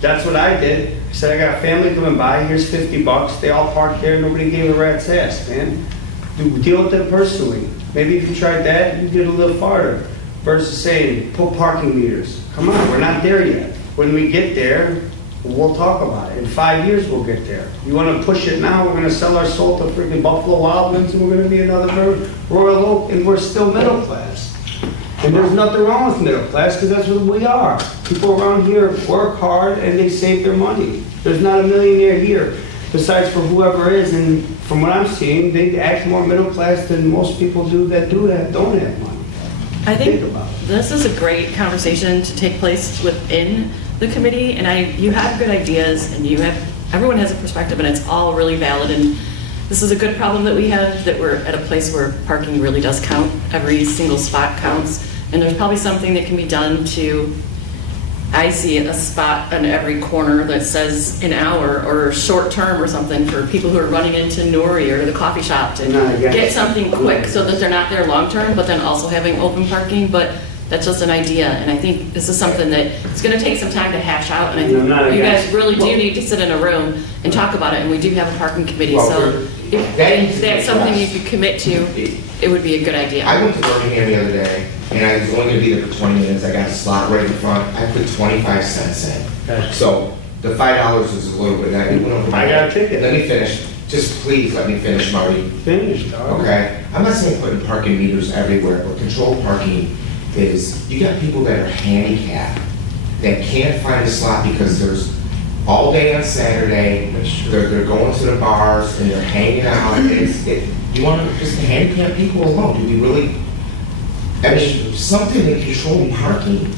That's what I did. I said, I got a family coming by, here's $50. They all parked there, nobody gave a rat's ass, man. Deal with them personally. Maybe if you tried that, you get a little farther. Versus saying, put parking meters. Come on, we're not there yet. When we get there, we'll talk about it. In 5 years, we'll get there. You want to push it now, we're going to sell our soul to freaking Buffalo Wild Wings, and we're going to be another Royal Oak, and we're still middle class. And there's nothing wrong with middle class, because that's what we are. People around here work hard, and they save their money. There's not a millionaire here, besides for whoever is, and from what I'm seeing, they act more middle class than most people do that don't have money. I think this is a great conversation to take place within the committee, and you have good ideas, and everyone has a perspective, and it's all really valid, and this is a good problem that we have, that we're at a place where parking really does count. Every single spot counts, and there's probably something that can be done to, I see a spot on every corner that says an hour or short term or something for people who are running into Nori or the coffee shop to get something quick so that they're not there long term, but then also having open parking. But that's just an idea, and I think this is something that it's going to take some time to hash out, and I think you guys really do need to sit in a room and talk about it, and we do have a parking committee, so if that's something you could commit to, it would be a good idea. I went to Birmingham the other day, and I was only going to be there for 20 minutes. I got a slot right in front. I put 25 cents in. So the $5 is a little bit. I got a ticket. Let me finish. Just please let me finish, Marty. Finish, dog. Okay. I'm not saying putting parking meters everywhere, but controlled parking is, you got people that are handicapped that can't find a slot because there's all day on Saturday, they're going to the bars and they're hanging out. You want to just handicap people alone? Do we really? I mean, something in controlling parking.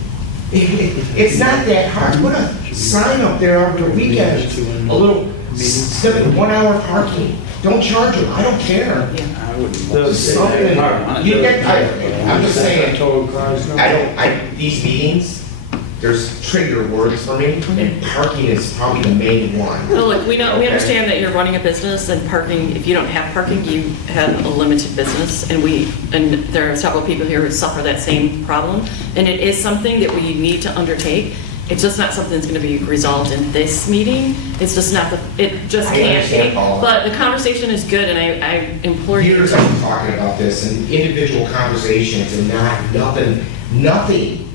It's not that hard. Put a sign up there over the weekend, a little 1 hour parking. Don't charge them. I don't care. I wouldn't. Something. You get. I'm just saying. These meetings, there's trigger words for me, and parking is probably the main one. Well, look, we understand that you're running a business, and parking, if you don't have parking, you have a limited business, and there are several people here who suffer that same problem, and it is something that we need to undertake. It's just not something that's going to be resolved in this meeting. It's just not it just can't be. But the conversation is good, and I implore you. Years I've been talking about this, and individual conversations, and nothing.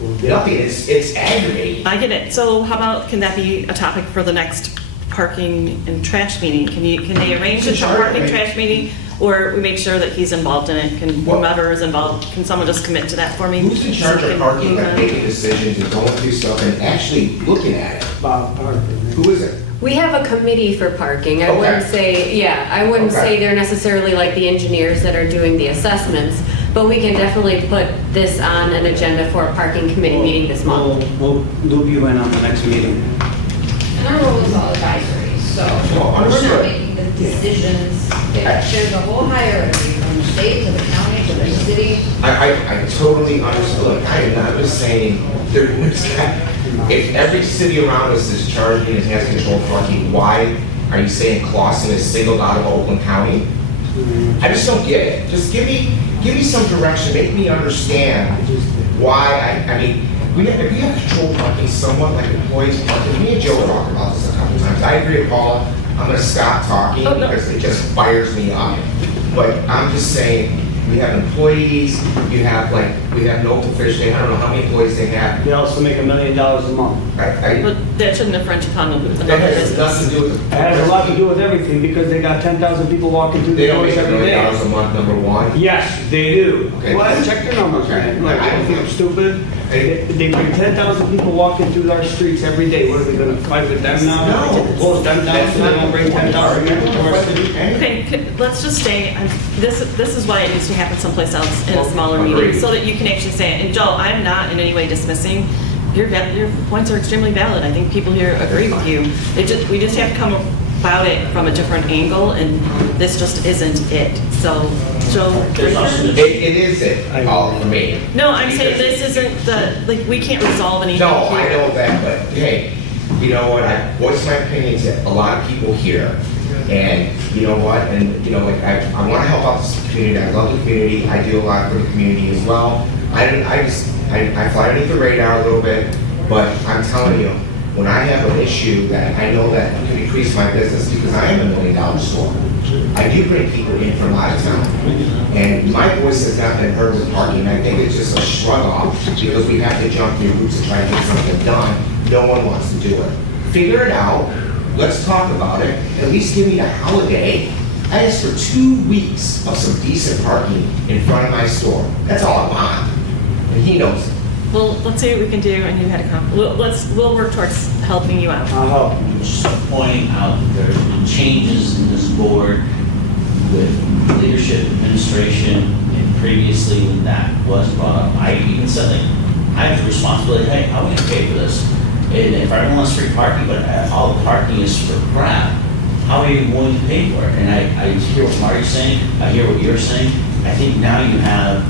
It's aggravating. I get it. So how about, can that be a topic for the next parking and trash meeting? Can they arrange a parking trash meeting, or we make sure that he's involved in it? Can whomever is involved, can someone just commit to that for me? Who's in charge of parking, like making decisions and going through stuff and actually looking at it? Bob Parker. Who is it? We have a committee for parking. I wouldn't say they're necessarily like the engineers that are doing the assessments, but we can definitely put this on an agenda for a parking committee meeting this month. We'll loop you in on the next meeting. And our role is all advisory, so we're not making the decisions. There's a whole hierarchy from the state to the county to the city. I totally understood. I am not just saying if every city around us is charging and has controlled parking, why are you saying Clawson is singled out of Oakland County? I just don't get it. Just give me some direction. Make me understand why. I mean, if we have controlled parking somewhat like employees parking. Me and Joe talked about this a couple times. I agree with Paula. I'm going to stop talking because it just fires me up. But I'm just saying, we have employees, we have no fish, I don't know how many employees they have. They also make $1 million a month. But that shouldn't infringe upon the That has nothing to do with it. It has a lot to do with everything, because they got 10,000 people walking through the doors every day. They don't make $1 million a month, number one? Yes, they do. Okay. Well, check their numbers, man. Like, I don't think I'm stupid. They bring 10,000 people walking through our streets every day. What are we going to fight with them now? No. Close them down so they don't bring 10,000 people to our city? Okay, let's just stay, this is why it needs to happen someplace else in a smaller meeting, so that you can actually say it. And Joel, I'm not in any way dismissing, your points are extremely valid. I think people here agree with you. We just have to come about it from a different angle, and this just isn't it. So, Joe? It is it, all for me. No, I'm saying this isn't the, like, we can't resolve anything No, here. I know that, but hey, you know what, I voiced my opinion to a lot of people here, and you know what, and you know, like, I want to help out this community, I love the community, I do a lot for the community as well. I fly underneath the radar a little bit, but I'm telling you, when I have an issue that I know that can increase my business, because I am $1 million store, I do bring people in from out of town, and my voice has not been heard with parking. I think it's just a shrug off because we have to jump through hoops to try and get something done. No one wants to do it. Figure it out. Let's talk about it. At least give me the holiday. I asked for 2 weeks of some decent parking in front of my store. That's all I want, and he knows it. Well, let's see what we can do, and you had a comment. We'll work towards helping you out. I'll help you. Just pointing out that there's been changes in this board with leadership, administration, and previously when that was brought up, I even said, like, I have the responsibility, hey, how are we gonna pay for this? And if everyone wants free parking, but all the parking is for crap, how are you going to pay for it? And I hear what Marty's saying, I hear what you're saying. I think now you have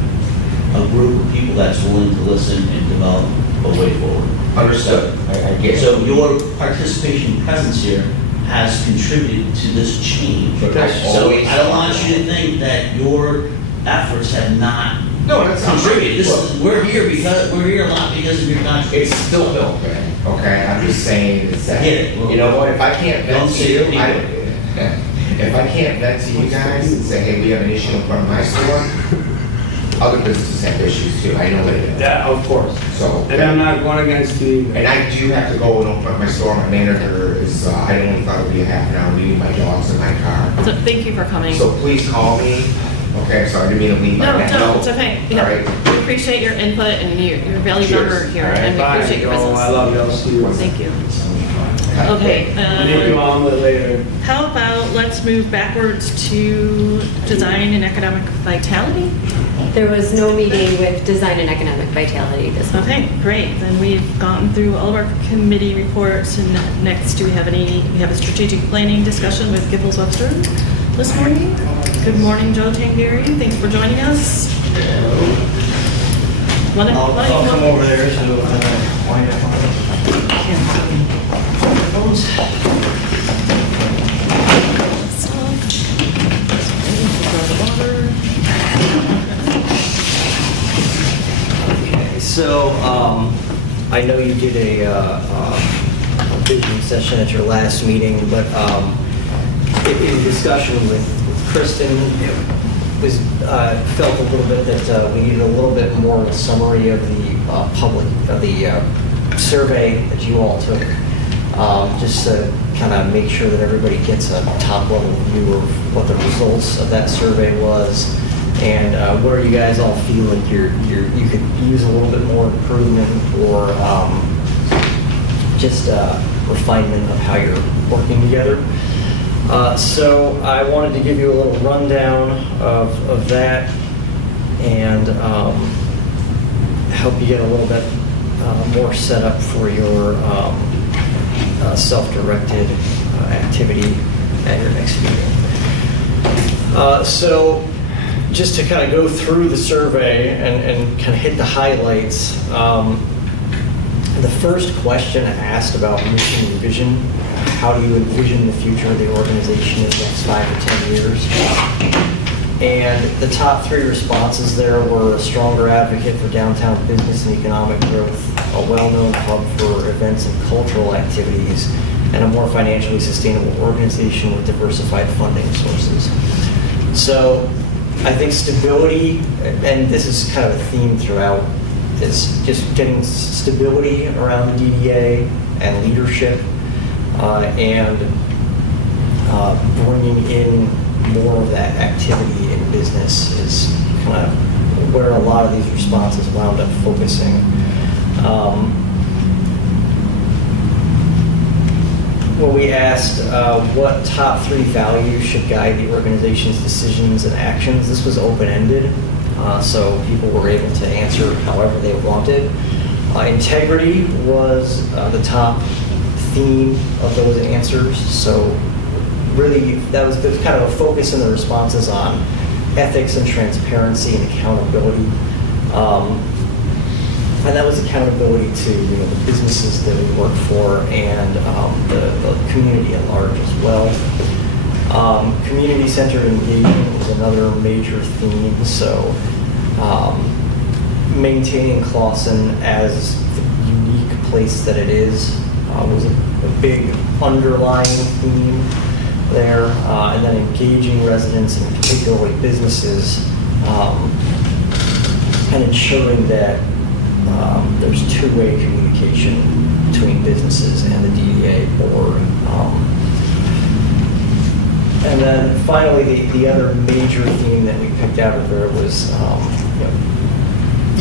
a group of people that's willing to listen and develop a way forward. Understood. I get it. So your participation and presence here has contributed to this change. But I So always- I don't want you to think that your efforts have not No, that's not contributed. Look, We're here a lot because of your contribution. it's still built, man. Okay, I'm just saying it's that. Get it. You know what? If I can't Don't vent to say you, people. if I can't vent to you guys and say, hey, we have an issue in front of my store, other businesses have issues too. I know they do. Yeah, of course. So. And I'm not going against you either. And I do have to go and open up my store. My manager is, I only thought it would be a half an hour leaving my dogs in my car. So thank you for coming. So please call me. Okay, so I didn't mean to leave my No, manager. it's okay. All right. We appreciate your input and your value Cheers. member here, All right, and we Bye, appreciate your Joel. business. I love you. I'll see you. Thank you. Okay. Make you omelet later. How about let's move backwards to design and economic vitality? There was no meeting with Design and Economic Vitality this month. Okay, great. Then we've gone through all of our committee reports, and next, we have a strategic planning discussion with Gibbles Webster this morning. Good morning, Joe Tangari. Thanks for joining us. I'll come over there, so wind up on So, I know you did a vision session at your last meeting, but in discussion with Kristen, it was felt a little bit that we needed a little bit more of a summary of the survey that you all took, just to kind of make sure that everybody gets a top-level view of what the results of that survey was, and where you guys all feel like you could use a little bit more improvement or just refinement of how you're working together. So I wanted to give you a little rundown of that and help you get a little bit more set up for your self-directed activity at your next meeting. So just to kind of go through the survey and kind of hit the highlights, the first question asked about mission and vision. How do you envision the future of the organization in the next 5 to 10 years? And the top 3 responses there were a stronger advocate for downtown business and economic growth, a well-known hub for events and cultural activities, and a more financially sustainable organization with diversified funding sources. So I think stability, and this is kind of a theme throughout, is just getting stability around the DDA and leadership, and bringing in more of that activity in business is kind of where a lot of these responses wound up focusing. When we asked what top 3 values should guide the organization's decisions and actions, this was open-ended, so people were able to answer however they wanted. Integrity was the top theme of those answers, so really, that was kind of a focus in the responses on ethics and transparency and accountability. And that was accountability to the businesses that we work for and the community at large as well. Community-centered engagement was another major theme. So maintaining Clawson as the unique place that it is was a big underlying theme there. And then engaging residents and particularly businesses and ensuring that there's two-way communication between businesses and the DDA board. And then finally, the other major theme that we picked out of there was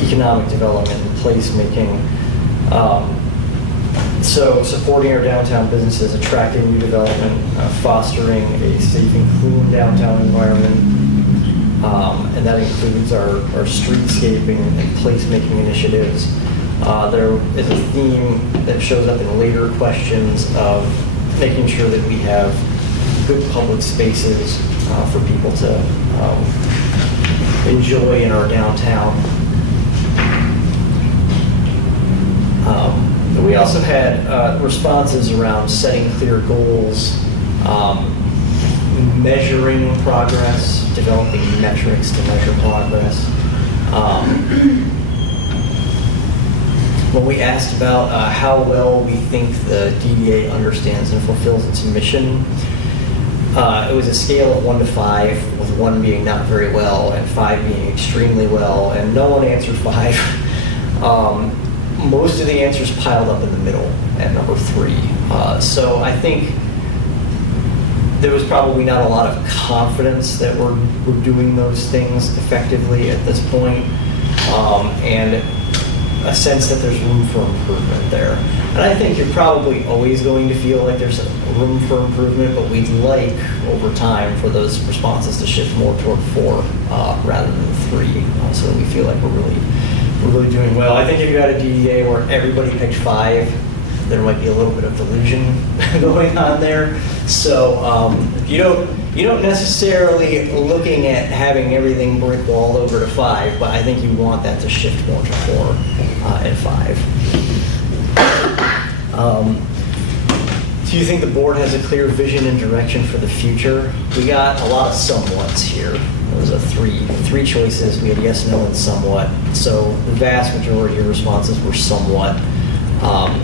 economic development and placemaking. So supporting our downtown businesses, attracting new development, fostering a safe and clean downtown environment. And that includes our streetscaping and placemaking initiatives. There is a theme that shows up in later questions of making sure that we have good public spaces for people to enjoy in our downtown. We also had responses around setting clear goals, measuring progress, developing metrics to measure progress. When we asked about how well we think the DDA understands and fulfills its mission, it was a scale of 1 to 5, with 1 being not very well and 5 being extremely well, and no one answered 5. Most of the answers piled up in the middle at number 3. So I think there was probably not a lot of confidence that we're doing those things effectively at this point, and a sense that there's room for improvement there. And I think you're probably always going to feel like there's room for improvement, but we'd like, over time, for those responses to shift more toward 4 rather than 3, so that we feel like we're really doing well. I think if you had a DDA where everybody picked 5, there might be a little bit of delusion going on there. So you don't necessarily looking at having everything brick walled over to 5, but I think you want that to shift more to 4 and 5. Do you think the board has a clear vision and direction for the future? We got a lot of somewhats here. It was a three choices. We had yes, no, and somewhat. So the vast majority of responses were somewhat.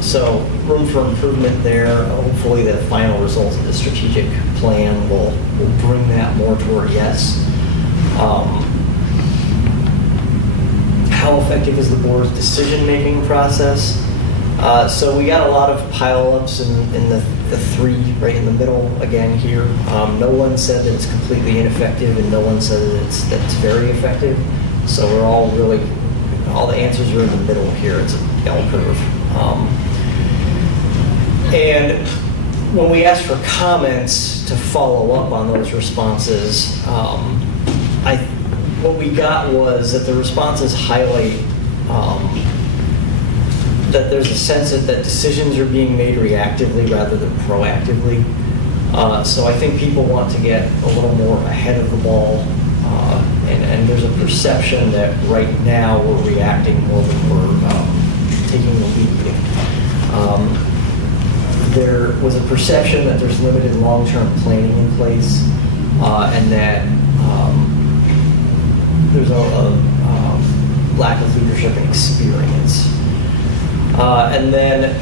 So room for improvement there. Hopefully the final results of the strategic plan will bring that more toward yes. How effective is the board's decision-making process? So we got a lot of pile-ups in the 3 right in the middle again here. No one said that it's completely ineffective, and no one said that it's very effective. So we're all the answers are in the middle here. It's a bell curve. And when we asked for comments to follow up on those responses, what we got was that the responses highlight that there's a sense that decisions are being made reactively rather than proactively. So I think people want to get a little more ahead of the ball, and there's a perception that right now we're reacting more than we're taking the lead. There was a perception that there's limited long-term planning in place, and that there's a lack of leadership and experience. And then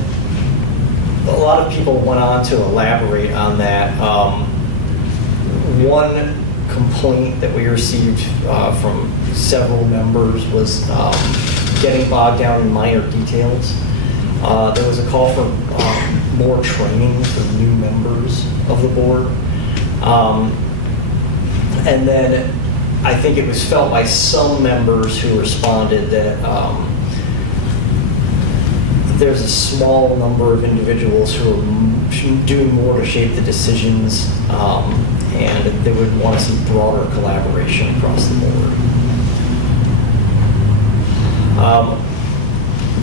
a lot of people went on to elaborate on that. One complaint that we received from several members was getting bogged down in minor details. There was a call for more training for new members of the board. And then I think it was felt by some members who responded that there's a small number of individuals who are doing more to shape the decisions, and they would want to see broader collaboration across the board.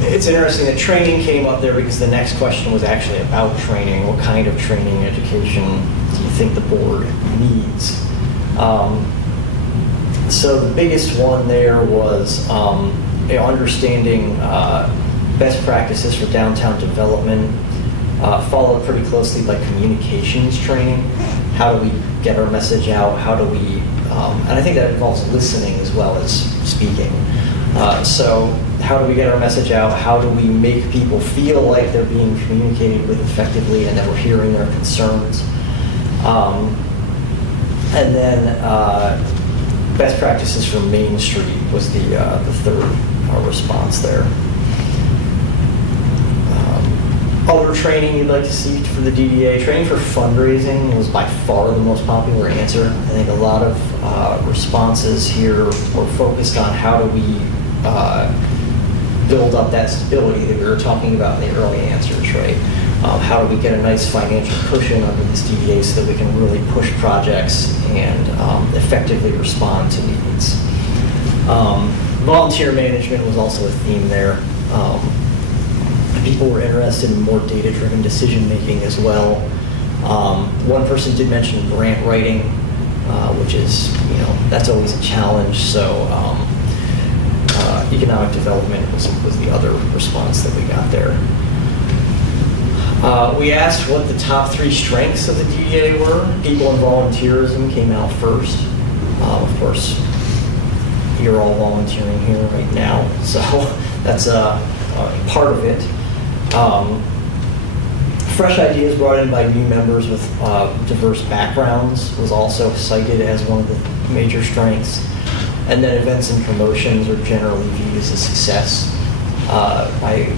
It's interesting that training came up there because the next question was actually about training. What kind of training education do you think the board needs? So the biggest one there was understanding best practices for downtown development, followed pretty closely by communications training. How do we get our message out? How do we, and I think that involves listening as well as speaking. So how do we get our message out? How do we make people feel like they're being communicated with effectively and that we're hearing their concerns? And then best practices for Main Street was the third response there. Other training you'd like to see for the DDA, training for fundraising was by far the most popular answer. I think a lot of responses here were focused on how do we build up that stability that we were talking about in the early answers, right? How do we get a nice financial cushion under this DDA so that we can really push projects and effectively respond to needs? Volunteer management was also a theme there. People were interested in more data-driven decision-making as well. One person did mention grant writing, which is, that's always a challenge. So economic development was the other response that we got there. We asked what the top 3 strengths of the DDA were. People and volunteerism came out first. Of course, you're all volunteering here right now, so that's part of it. Fresh ideas brought in by new members with diverse backgrounds was also cited as one of the major strengths. And then events and promotions are generally viewed as a success by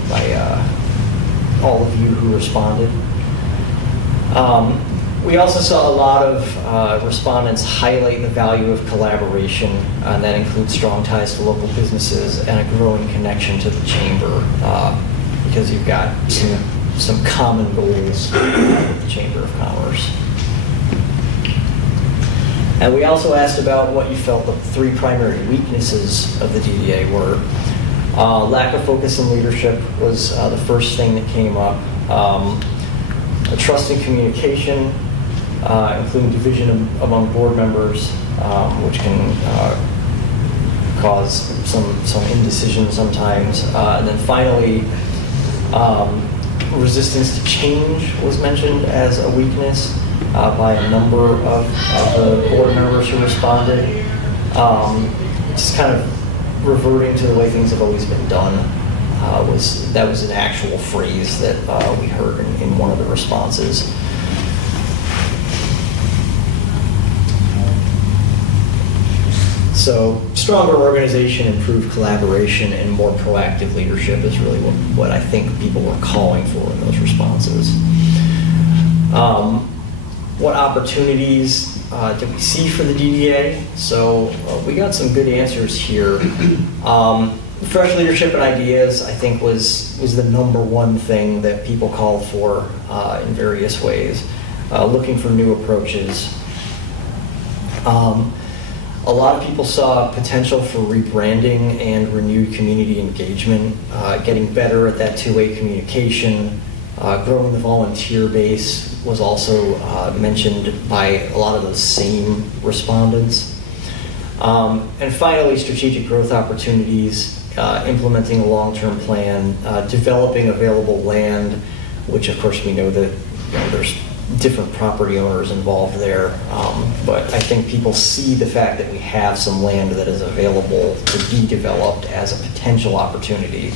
all of you who responded. We also saw a lot of respondents highlight the value of collaboration, and that includes strong ties to local businesses and a growing connection to the chamber, because you've got some common goals with the Chamber of Commerce. And we also asked about what you felt the 3 primary weaknesses of the DDA were. Lack of focus and leadership was the first thing that came up. Trust and communication, including division among board members, which can cause some indecision sometimes. And then finally, resistance to change was mentioned as a weakness by a number of the board members who responded. Just kind of reverting to the way things have always been done was an actual phrase that we heard in one of the responses. So stronger organization, improved collaboration, and more proactive leadership is really what I think people were calling for in those responses. What opportunities do we see for the DDA? So we got some good answers here. Fresh leadership and ideas, I think, was the number one thing that people called for in various ways. Looking for new approaches. A lot of people saw potential for rebranding and renewed community engagement, getting better at that two-way communication. Growing the volunteer base was also mentioned by a lot of those same respondents. And finally, strategic growth opportunities, implementing a long-term plan, developing available land, which of course we know that there's different property owners involved there. But I think people see the fact that we have some land that is available to be developed as a potential opportunity.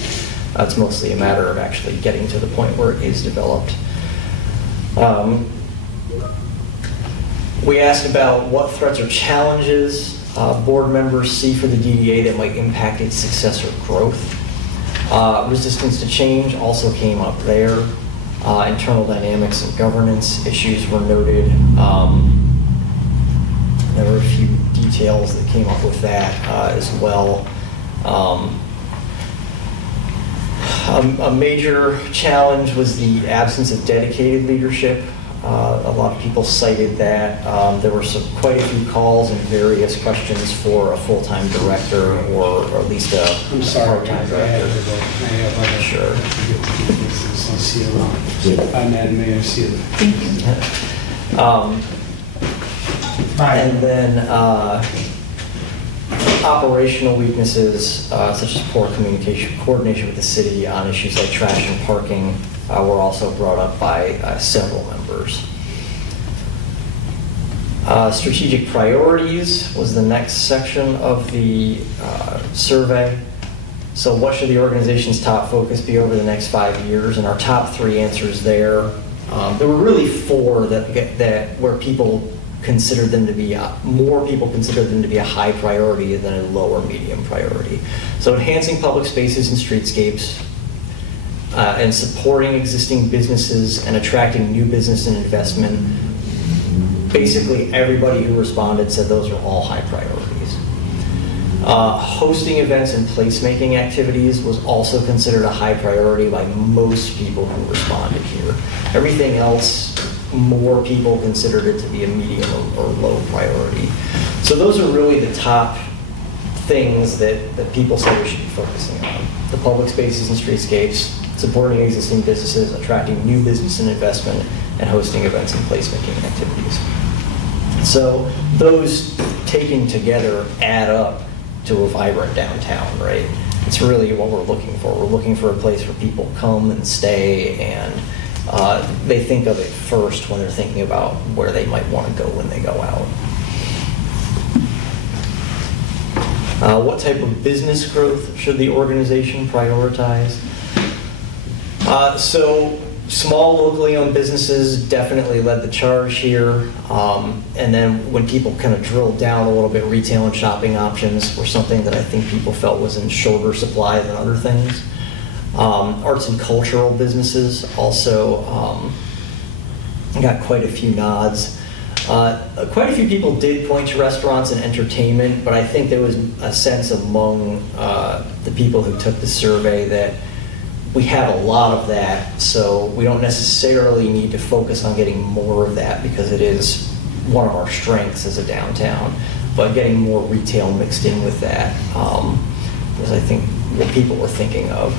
It's mostly a matter of actually getting to the point where it is developed. We asked about what threats or challenges board members see for the DDA that might impact its success or growth. Resistance to change also came up there. Internal dynamics and governance issues were noted. There were a few details that came up with that as well. A major challenge was the absence of dedicated leadership. A lot of people cited that. There were quite a few calls and various questions for a full-time director or at least a I'm sorry, part-time I director. have to go. I have other. Sure. I'll see you around. I'm Ed, may I see you? And then operational weaknesses such as poor coordination with the city on issues like trash and parking were also brought up by several members. Strategic priorities was the next section of the survey. So what should the organization's top focus be over the next 5 years? And our top 3 answers there were really 4 that where people considered them to be, more people considered them to be a high priority than a lower medium priority. So enhancing public spaces and streetscapes, and supporting existing businesses and attracting new business and investment. Basically, everybody who responded said those are all high priorities. Hosting events and placemaking activities was also considered a high priority by most people who responded here. Everything else, more people considered it to be a medium or low priority. So those are really the top things that people said we should be focusing on. The public spaces and streetscapes, supporting existing businesses, attracting new business and investment, and hosting events and placemaking activities. So those taken together add up to a vibrant downtown, right? It's really what we're looking for. We're looking for a place where people come and stay, and they think of it first when they're thinking about where they might want to go when they go out. What type of business growth should the organization prioritize? So small locally owned businesses definitely led the charge here. And then when people kind of drilled down a little bit, retail and shopping options were something that I think people felt was in shorter supply than other things. Arts and cultural businesses also got quite a few nods. Quite a few people did point to restaurants and entertainment, but I think there was a sense among the people who took the survey that we have a lot of that, so we don't necessarily need to focus on getting more of that because it is one of our strengths as a downtown. But getting more retail mixed in with that was, I think, what people were thinking of.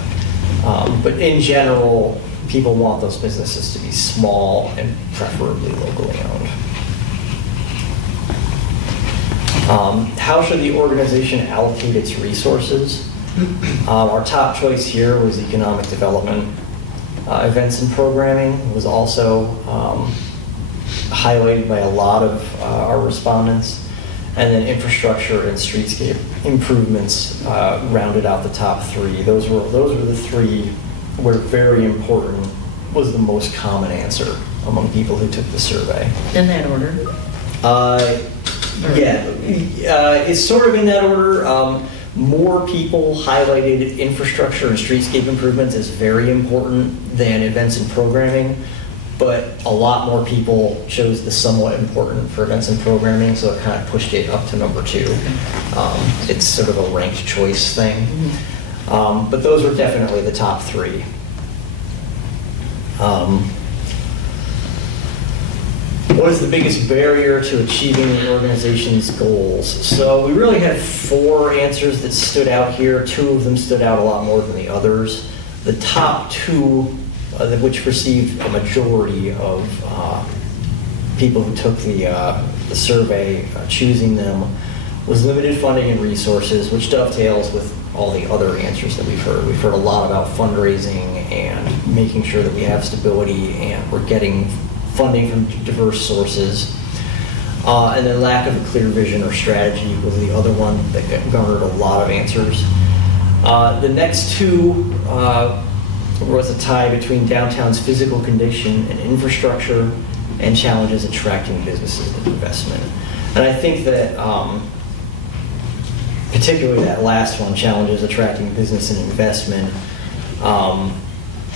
But in general, people want those businesses to be small and preferably locally owned. How should the organization allocate its resources? Our top choice here was economic development. Events and programming was also highlighted by a lot of our respondents. And then infrastructure and streetscape improvements rounded out the top 3. Those were the 3 where very important was the most common answer among people who took the survey. In that order? It's sort of in that order. More people highlighted infrastructure and streetscape improvements as very important than events and programming, but a lot more people chose the somewhat important for events and programming, so it kind of pushed it up to number 2. It's sort of a ranked choice thing. But those were definitely the top 3. What is the biggest barrier to achieving the organization's goals? So we really had 4 answers that stood out here. 2 of them stood out a lot more than the others. The top 2, which received a majority of people who took the survey choosing them, was limited funding and resources, which dovetails with all the other answers that we've heard. We've heard a lot about fundraising and making sure that we have stability and we're getting funding from diverse sources. And then lack of a clear vision or strategy was the other one that garnered a lot of answers. The next 2 was a tie between downtown's physical condition and infrastructure and challenges attracting businesses and investment. And I think that particularly that last one, challenges attracting business and investment,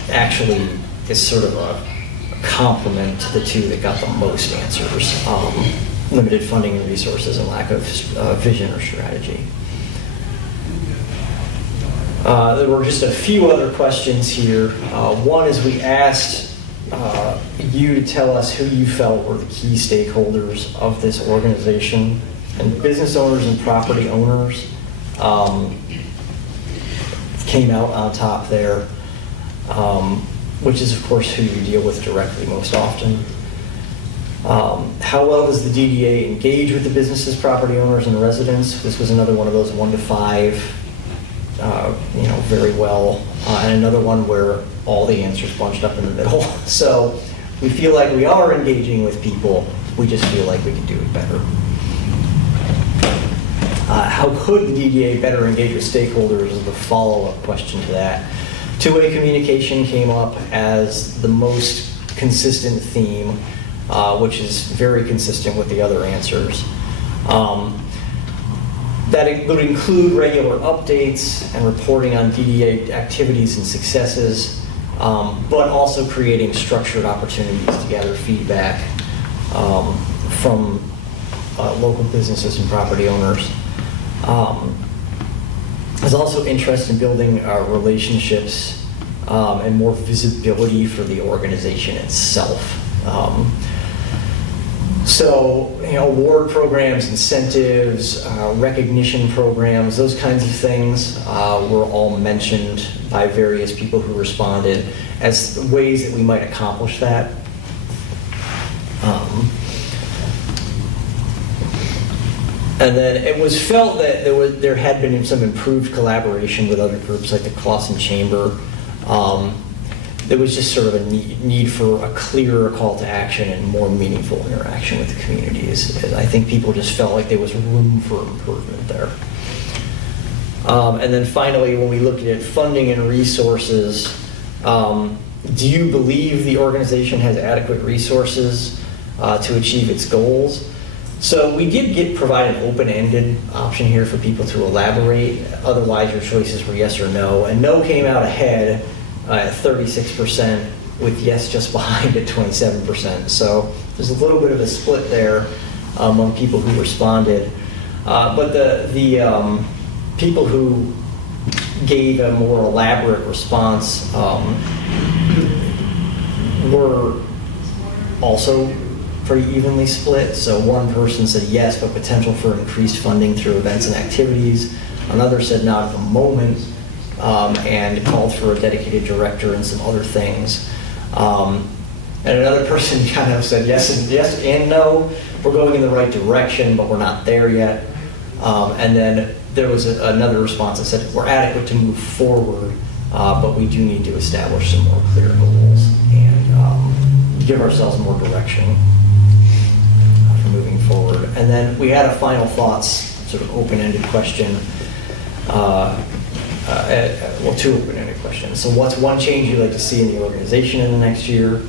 actually is sort of a complement to the 2 that got the most answers. Limited funding and resources and lack of vision or strategy. There were just a few other questions here. One is we asked you to tell us who you felt were the key stakeholders of this organization, and business owners and property owners came out on top there, which is of course who you deal with directly most often. How well does the DDA engage with the businesses, property owners, and residents? This was another one of those 1 to 5, very well, and another one where all the answers bunched up in the middle. So we feel like we are engaging with people, we just feel like we can do it better. How could the DDA better engage with stakeholders is the follow-up question to that. Two-way communication came up as the most consistent theme, which is very consistent with the other answers. That would include regular updates and reporting on DDA activities and successes, but also creating structured opportunities to gather feedback from local businesses and property owners. There's also interest in building relationships and more visibility for the organization itself. Award programs, incentives, recognition programs, those kinds of things were all mentioned by various people who responded as ways that we might accomplish that. And then it was felt that there had been some improved collaboration with other groups like the Clawson Chamber. There was just sort of a need for a clearer call to action and more meaningful interaction with the communities. I think people just felt like there was room for improvement there. And then finally, when we looked at funding and resources, do you believe the organization has adequate resources to achieve its goals? So we did provide an open-ended option here for people to elaborate. Otherwise, your choices were yes or no. And no came out ahead at 36%, with yes just behind at 27%. So there's a little bit of a split there among people who responded. But the people who gave a more elaborate response were also pretty evenly split. So one person said yes, but potential for increased funding through events and activities. Another said not at the moment, and called for a dedicated director and some other things. And another person kind of said yes and no. We're going in the right direction, but we're not there yet. And then there was another response that said we're adequate to move forward, but we do need to establish some more clear goals and give ourselves more direction for moving forward. And then we had a final thoughts, sort of open-ended question. Two open-ended questions. So what's one change you'd like to see in the organization in the next year?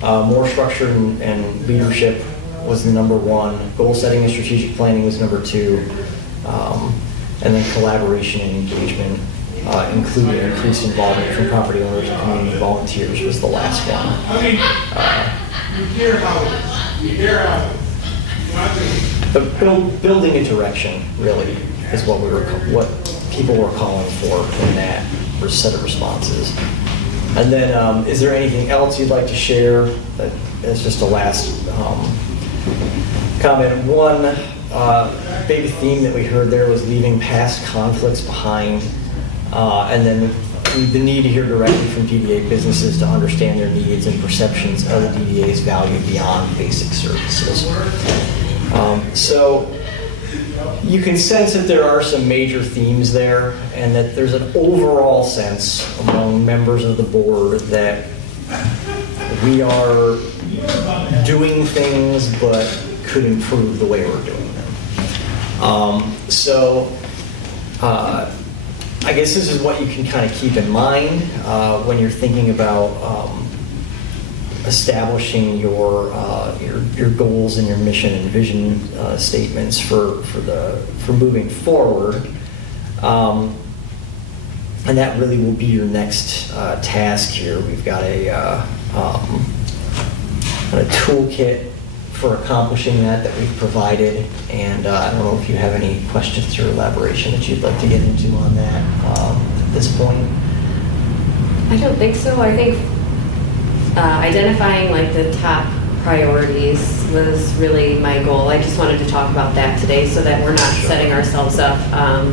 More structure and leadership was the number one. Goal setting and strategic planning was number two. And then collaboration and engagement, including increased involvement from property owners and community volunteers was the last one. But building a direction really is what people were calling for in that set of responses. And then, is there anything else you'd like to share? That is just a last comment. One big theme that we heard there was leaving past conflicts behind, and then the need to hear directly from DDA businesses to understand their needs and perceptions of the DDA's value beyond basic services. So you can sense that there are some major themes there, and that there's an overall sense among members of the board that we are doing things but could improve the way we're doing them. I guess this is what you can kind of keep in mind when you're thinking about establishing your goals and your mission and vision statements for moving forward, and that really will be your next task here. We've got a toolkit for accomplishing that we've provided, and I don't know if you have any questions or elaboration that you'd like to get into on that at this point. I don't think so. I think Identifying like the top priorities was really my goal. I just wanted to talk about that today so that we're not setting ourselves up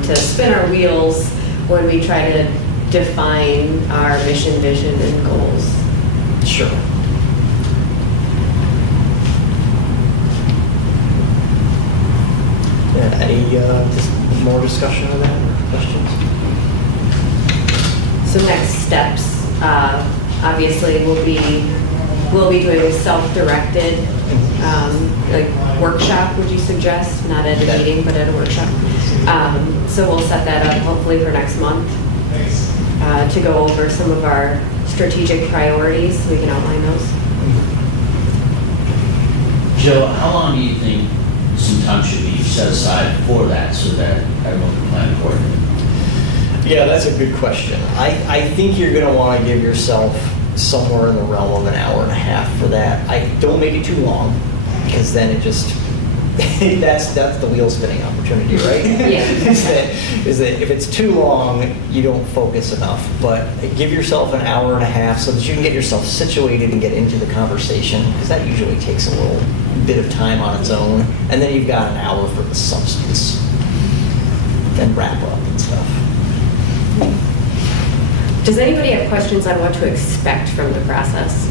to spin our wheels when we try to define our mission, vision, and goals. Sure. Yeah, any more discussion on that or questions? So next steps, obviously, we'll be doing a self-directed like workshop. Would you suggest, not at a meeting, but at a workshop? So we'll set that up hopefully for next month to go over some of our strategic priorities. We can outline those. Joe, how long do you think some time should be set aside for that so that everyone can plan accordingly? Yeah, that's a good question. I think you're going to want to give yourself somewhere in the realm of an hour and a half for that. Don't make it too long, because then it just that's the wheel spinning opportunity, right? Yeah. is that if it's too long, you don't focus enough. But give yourself an hour and a half so that you can get yourself situated and get into the conversation, because that usually takes a little bit of time on its own. And then you've got an hour for the substance, then wrap up and stuff. Does anybody have questions on what to expect from the process?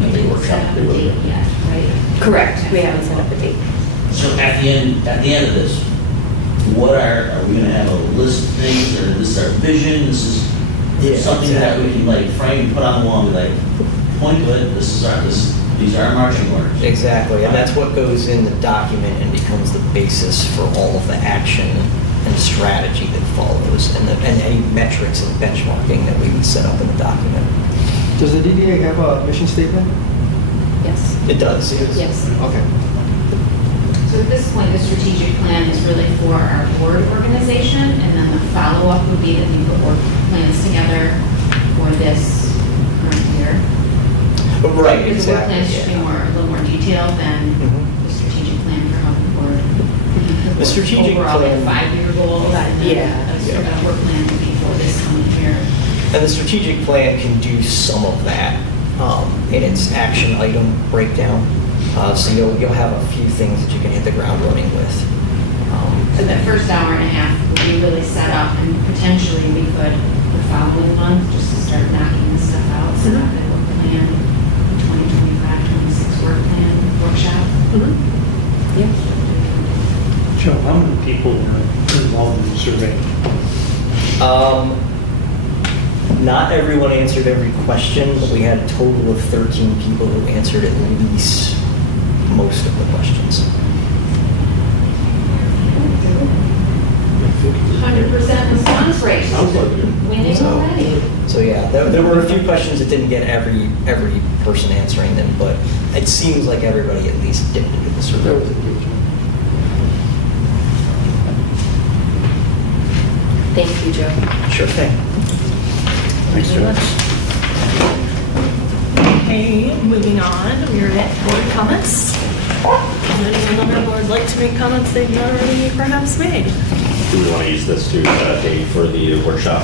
Maybe workshop. Set up a date yet, right? Correct. We haven't set up a date. So at the end of this, what are we going to have a list of things, or this is our vision? This is something that we can like frame and put on the wall and be like, point to it. These are our marching orders. Exactly, and that's what goes in the document and becomes the basis for all of the action and strategy that follows, and any metrics and benchmarking that we would set up in the document. Does the DDA have a mission statement? Yes. It does, Yes. Okay. So at this point, the strategic plan is really for our board organization, and then the follow-up would be that we put work plans together for this current year. Right, Because the work exactly. plans should be a little more detailed than the strategic plan for how the board. The strategic overall, plan- like 5-year goals, and then Yeah. a work plan would be for this coming year. And the strategic plan can do some of that in its action item breakdown. So you'll have a few things that you can hit the ground running with. So that first hour and a half would be really set up, and potentially we could, the following month, just to start knocking this stuff out, set up a work plan, 2025-26 work plan workshop. Yep. Joe, how many people were involved in the survey? Not everyone answered every question, but we had a total of 13 people who answered at least most of the questions. 100% response rate. Sounds like it. Winning already. So yeah, there were a few questions that didn't get every person answering them, but it seems like everybody at least dipped into the survey. Thank you, Joe. Sure thing. Thanks very much. Okay, moving on, we're at board comments. Would anyone on our board like to make comments they've not already perhaps made? Do we want to use this to date for the workshop?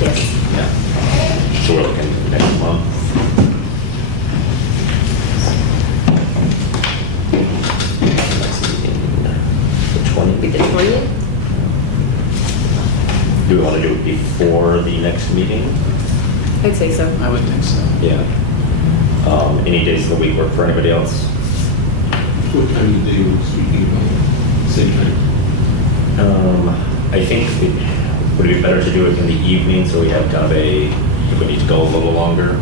Yes. Yeah. So we're looking next month. The 20th. The 20th? Do we want to do it before the next meeting? I'd say so. I would think so. Yeah. Any days of the week work for anybody else? What time of day were we speaking about? Same time? I think would it be better to do it in the evening so we have kind of if we need to go a little longer,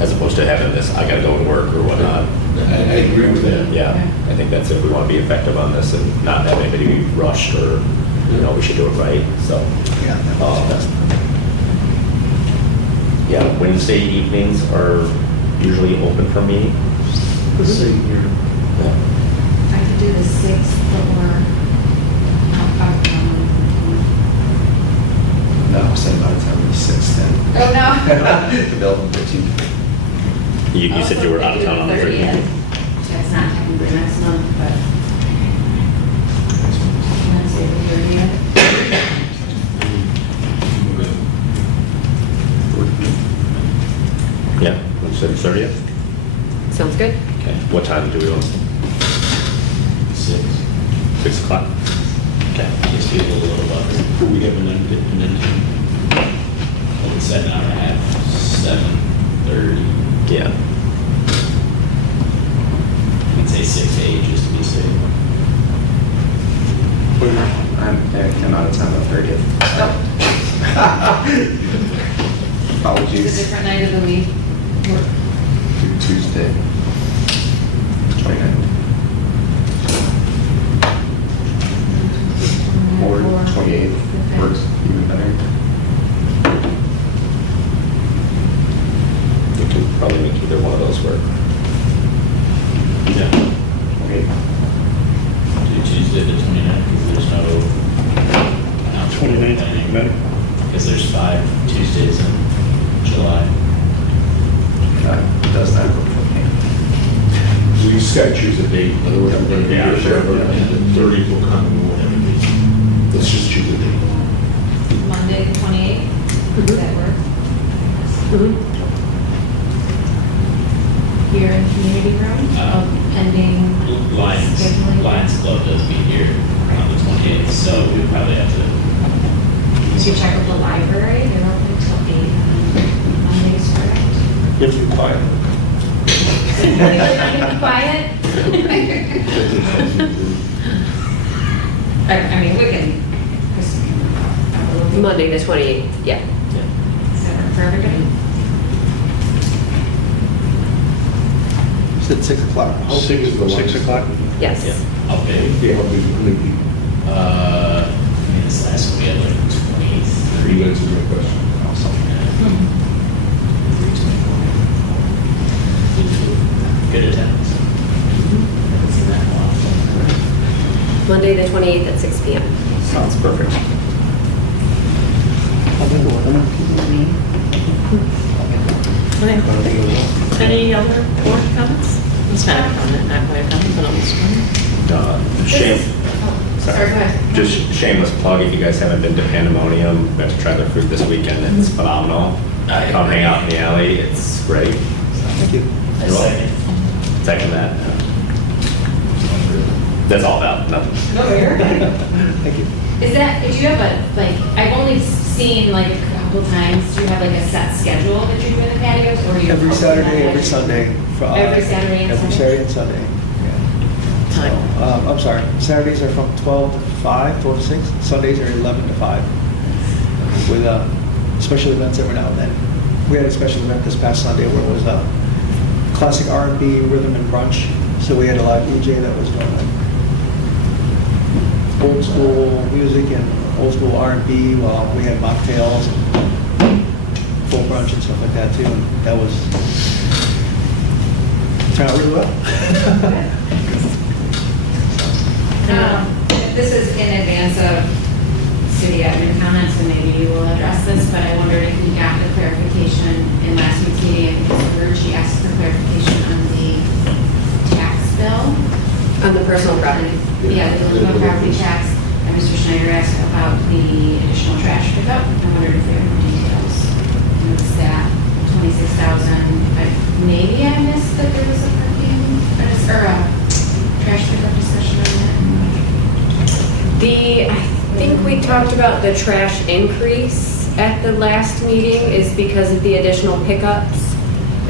as opposed to having this, I gotta go and work or whatnot. I agree with that. Yeah, I think that's if we want to be effective on this and not have anybody be rushed or, we should do it right, so. Yeah, that was best. Yeah, Wednesday evenings are usually open for me. Same here. Yeah. I could do the 6th or. No, I'm saying by the time we're 6 then. Oh, no. The building 15. You said you were out of town on the 30th. That's not technically next month, but. Wednesday the 30th. 30th? Sounds good? Okay. What time do we want? 6. 6 o'clock? Okay. Gives people a little buffer. We have an end, Like we said, an hour and a half, 7:30. Yeah. You can say 6 to 8 just to be safe. I'm out of town on 30th. It's a Apologies. different night of the week. Tuesday. 29th. Or 28th works even better. We can probably make either one of those work. Yeah. Okay. Do Tuesday the 29th, because there's no. 29th, better. Because there's 5 Tuesdays in July. Does that work for me? we just gotta choose a date, otherwise we're gonna be here forever, and the 30th will come and we'll have a meeting. Let's just choose a date. Monday, the 28th, does that work? Here in community room, pending scheduling? Lions Club does meet here on the 28th, so we would probably have to. You should check with the library, they're open till 8 on Mondays, correct? You have to be quiet. Be quiet? I mean, we can. Monday the 28th, yeah. Does that work for everybody? You said 6 o'clock. 6 is the 6 o'clock? Yes. Okay. Yeah, how many people? I mean, this last one we had like 23. You answered my question. Good attendance. Haven't seen that in a while. Monday the 28th at 6 p.m. Sounds perfect. Any other board comments? It's kind of a comment, not quite a comment, but almost one. Sorry, go ahead. Just shameless plug, if you guys haven't been to Pandemonium, you have to try their food this weekend, it's phenomenal. Come hang out in the alley, it's great. Thank you. You're welcome. Second that. That's all about, nothing. No, you're good. Thank you. Is that, do you have a, like, I've only seen like a couple times, do you have like a set schedule that you do in the patios, or do you? Every Saturday, every Sunday. Every Saturday and Every Sunday? Saturday and Sunday. Yeah. So, I'm sorry, Saturdays are from 12 to 5, 12 to 6. Sundays are 11 to 5. With special events every now and then. We had a special event this past Sunday where it was a classic R&B rhythm and brunch. So we had a live DJ that was doing old school music and old school R&B while we had mocktails and full brunch and stuff like that too. And that was turned out really well. This is in advance of city admin comments, and maybe you will address this, but I wondered if we got the clarification in last week's meeting. I think Mr. Bird, asked for clarification on the tax bill. On the personal property. Yeah, the personal property tax. And Mr. Schneider asked about the additional trash pickup. I wondered if we have more details. What's that? 26,000. Maybe I missed that there was a parking, or a trash pickup discussion on that. I think we talked about the trash increase at the last meeting is because of the additional pickups,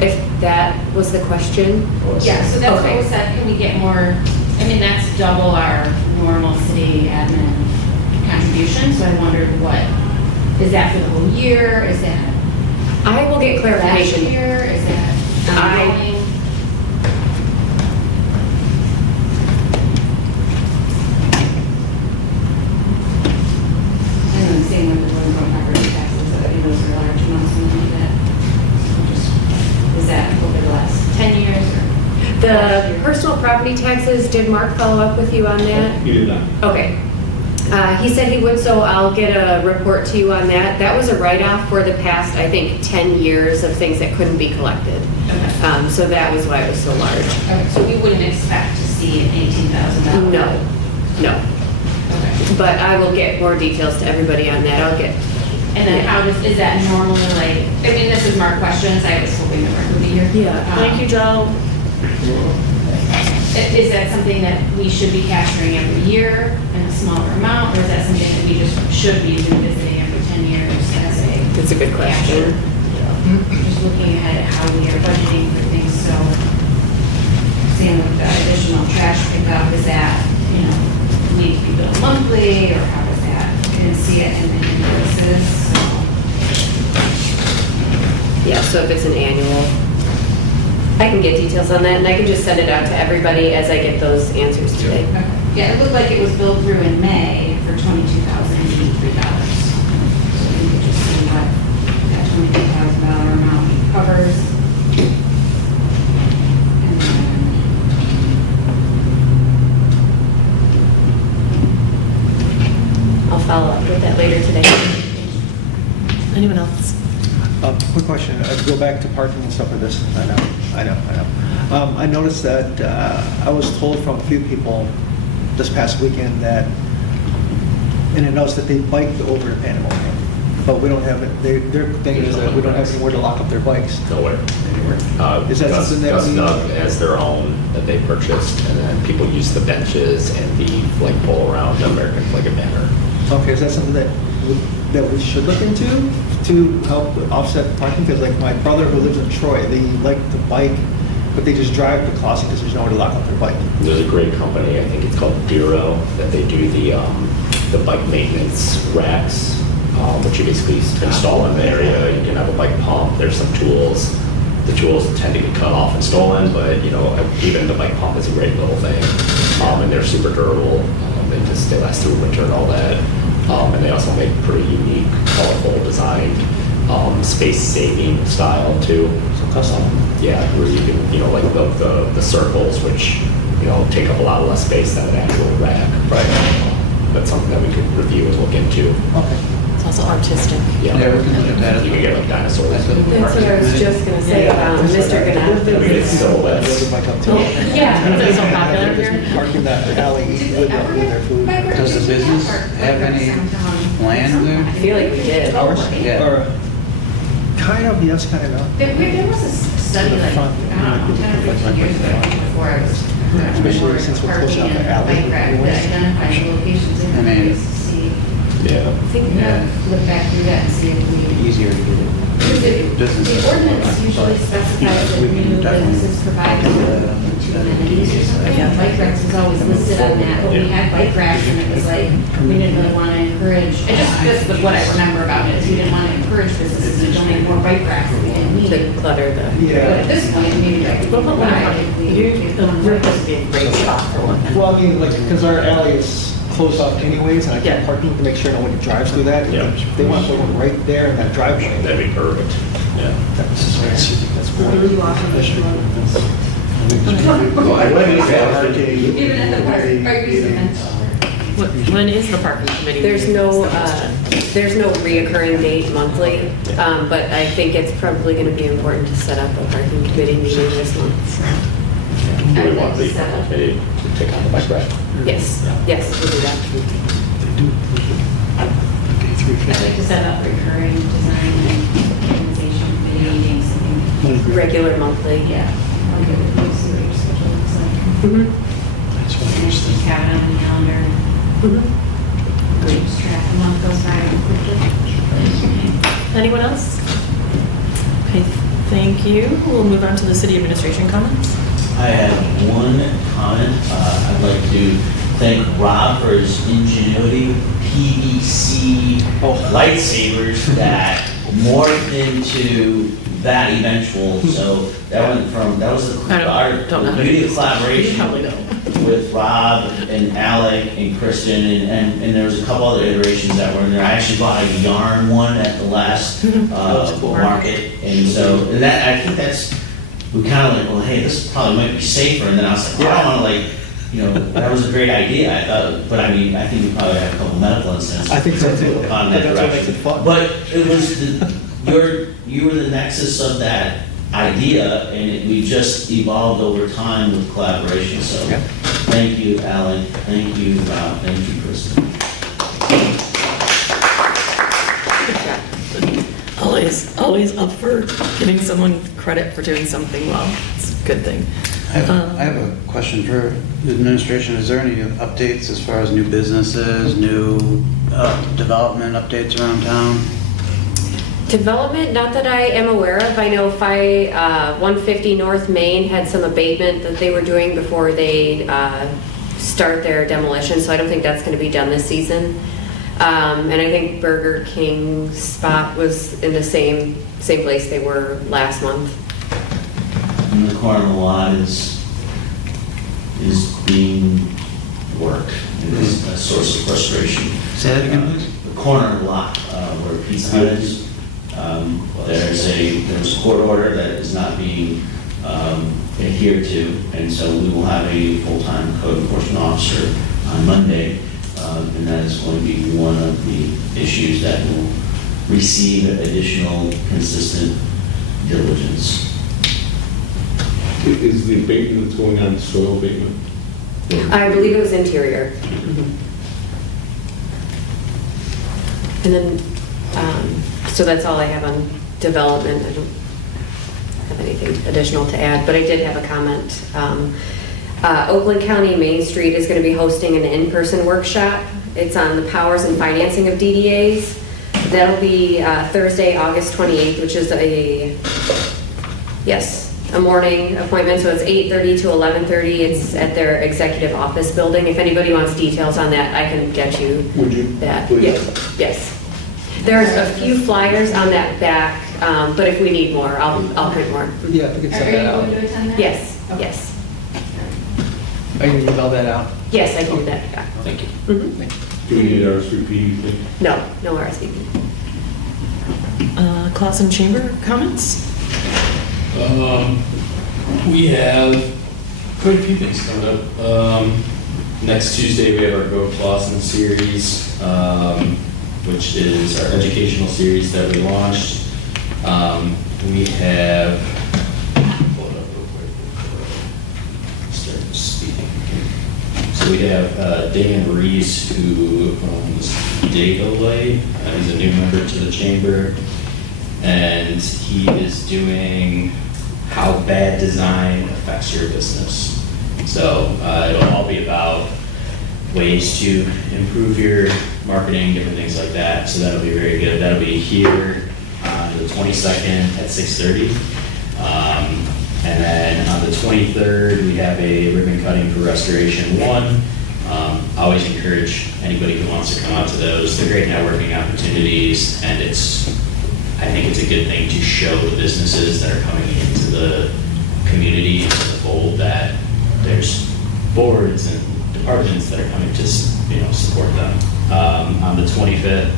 if that was the question. Yeah, so that's what Okay. we said, can we get more, I mean, that's double our normal city admin contribution, so I wondered what, is that for the whole year, is that I will get last clarification. year, is that ongoing? And then same with the room property taxes, I mean, those are large amounts of money that, is that over the last 10 years or? The personal property taxes, did Mark follow up with you on that? You did not. Okay. He said he would, so I'll get a report to you on that. That was a write-off for the past, I think, 10 years of things that couldn't be collected. Okay. So that was why it was so large. Okay, so we wouldn't expect to see an $18,000? No, no. Okay. But I will get more details to everybody on that. I'll get And then how is that normally like, I mean, this is more questions, I was hoping that Rick would be here. Yeah, thank you, Joe. Is that something that we should be capturing every year in a smaller amount, or is that something that we just should be revisiting every 10 years as a? It's a good question. Just looking ahead at how we are budgeting for things, so seeing with the additional trash pickup, is that, you know, need to be billed monthly, or how does that, I didn't see it in the invoices, so. Yeah, so if it's an annual, I can get details on that, and I can just send it out to everybody as I get those answers today. Okay. Yeah, it looked like it was billed through in May for $22,083. So you could just see what that $22,000 amount covers. And then I'll follow up with that later today. Anyone else? Quick question, go back to parking and stuff like this. I know. I noticed that, I was told from a few people this past weekend that, and I noticed that they biked over to Pandemonium, but we don't have it, their thing is that we don't have anywhere to lock up their bikes. Nowhere, anywhere. Is that Gus- something that Gus we- Nug has their own that they purchased, and then people use the benches and the flagpole around the American flag and banner. Okay, is that something that we should look into to help offset parking? Because like my brother who lives in Troy, they like to bike, but they just drive to Clausen because there's nowhere to lock up their bike. There's a great company, I think it's called Bureau, that they do the bike maintenance racks, which you basically install in the area. You can have a bike pump, there's some tools. The tools tend to get cut off and stolen, but you know, even the bike pump is a great little thing. And they're super durable. They last through winter and all that. And they also make pretty unique, colorful design, space-saving style too. So custom. Yeah, where you can, you know, like the circles, which, you know, take up a lot less space than an actual rack. Right. That's something that we could review and look into. Okay. It's also artistic. Yeah, we can look at that. You can get like dinosaurs. That's what I was just gonna say about Mr. Gannett. We get silhouettes. Yeah. Is it so popular here? Parking that alley with their food. Does the business have any plan there? I feel like we did. Yeah. Or, kind of, yes, kind of no. There was a study like, I don't know, 10 or 15 years ago before I was. Especially since we're close out the alley. Bike rack that identified locations in I the mean- place to see. Yeah. I think we have to look back through that and see if we. Easier to get it. Because the ordinance usually specifies that new businesses provide amenities or something. Yeah, bike racks was always listed on that, but we had bike racks and it was like, we didn't really want to encourage, it just what I remember about it is we didn't want to encourage businesses to donate more bike racks that we didn't need. To clutter the. But at this point, maybe that could We'll put be one in why front if of we. you. Roof would be a great spot for one. Well, I mean, like, because our alley is closed off anyways, and I Yeah. keep parking to make sure nobody drives through that. Yeah. They want to put one right there in that driveway. That'd be perfect. Yeah. That's cool. Even at the park event. When is the parking committee? There's meeting? no, That's the question. there's no reoccurring date monthly, but I think it's probably gonna be important to set up a parking committee meeting this month. Do we want the committee to take on the bike rack? Yes, yes, we'll do that. I'd like to set up recurring design and organization committee meetings, I think. Regular monthly. Yeah. I'll get with you, see what your schedule looks like. Mhm. And just have it on the calendar. Mhm. Lose track, a month goes by quickly. Anyone else? Okay, thank you. We'll move on to the city administration comments. I have one comment. I'd like to thank Rob for his ingenuity. PVC lightsabers that morphed into that eventual. So that went from, that was our beauty of collaboration with Rob and Alec and Kristen, and there was a couple other iterations that were in there. I actually bought a yarn one at the last market, and so and that I think that's, we kind of like, well, hey, this probably might be safer, and then I was like, well, I don't want to like, you know, that was a great idea. I thought, but I mean, I think we probably had a couple medical incidents. I think so too. On But that that's what makes direction. it fun. But it was you were the nexus of that idea, and we just evolved over time with collaboration. So, thank you, Alan. Thank you, Rob. Thank you, Kristen. Good job. always up for giving someone credit for doing something well. It's a good thing. I have a question for the administration. Is there any updates as far as new businesses, new development updates around town? Development, not that I am aware of. I know 150 North Main had some abatement that they were doing before they start their demolition, so I don't think that's going to be done this season. And I think Burger King spot was in the same place they were last month. And the corner of the lot is being worked, and is a source of frustration. Say that again, please? The corner of the lot, where Pizza Hut is, there's a court order that is not being adhered to, and so we will have a full-time code enforcement officer on Monday, and that is going to be one of the issues that will receive additional consistent diligence. Is the abatement that's going on soil abatement? I believe it was interior. And then, so that's all I have on development. I don't have anything additional to add, but I did have a comment. Oakland County Main Street is going to be hosting an in-person workshop. It's on the powers and financing of DDAs. That'll be Thursday, August 28th, which is a morning appointment, so it's 8:30 to 11:30. It's at their executive office building. If anybody wants details on that, I can get you Would you? that. Please. Yes. There's a few flyers on that back, but if we need more, I'll print more. Yeah, if we could Are send you that out. going to attend that? Yes, Okay. yes. Are you gonna email that out? Yes, I can do that. Yeah. Thank you. Mhm. Do we need RSVP, you think? No RSVP. Clausen Chamber comments? We have quite a few things coming up. Next Tuesday, we have our Go Clausen series, which is our educational series that we launched. We have, pull it up real quick before I start speaking. So we have Dan Reese, who owns Data Light. He's a new member to the chamber, and he is doing how bad design affects your business. So it'll all be about ways to improve your marketing, different things like that. So that'll be very good. That'll be here on the 22nd at 6:30. And then on the 23rd, we have a ribbon cutting for Restoration 1. I always encourage anybody who wants to come out to those. They're great networking opportunities, and I think it's a good thing to show the businesses that are coming into the community as a whole that there's boards and departments that are coming to support them. On the 25th,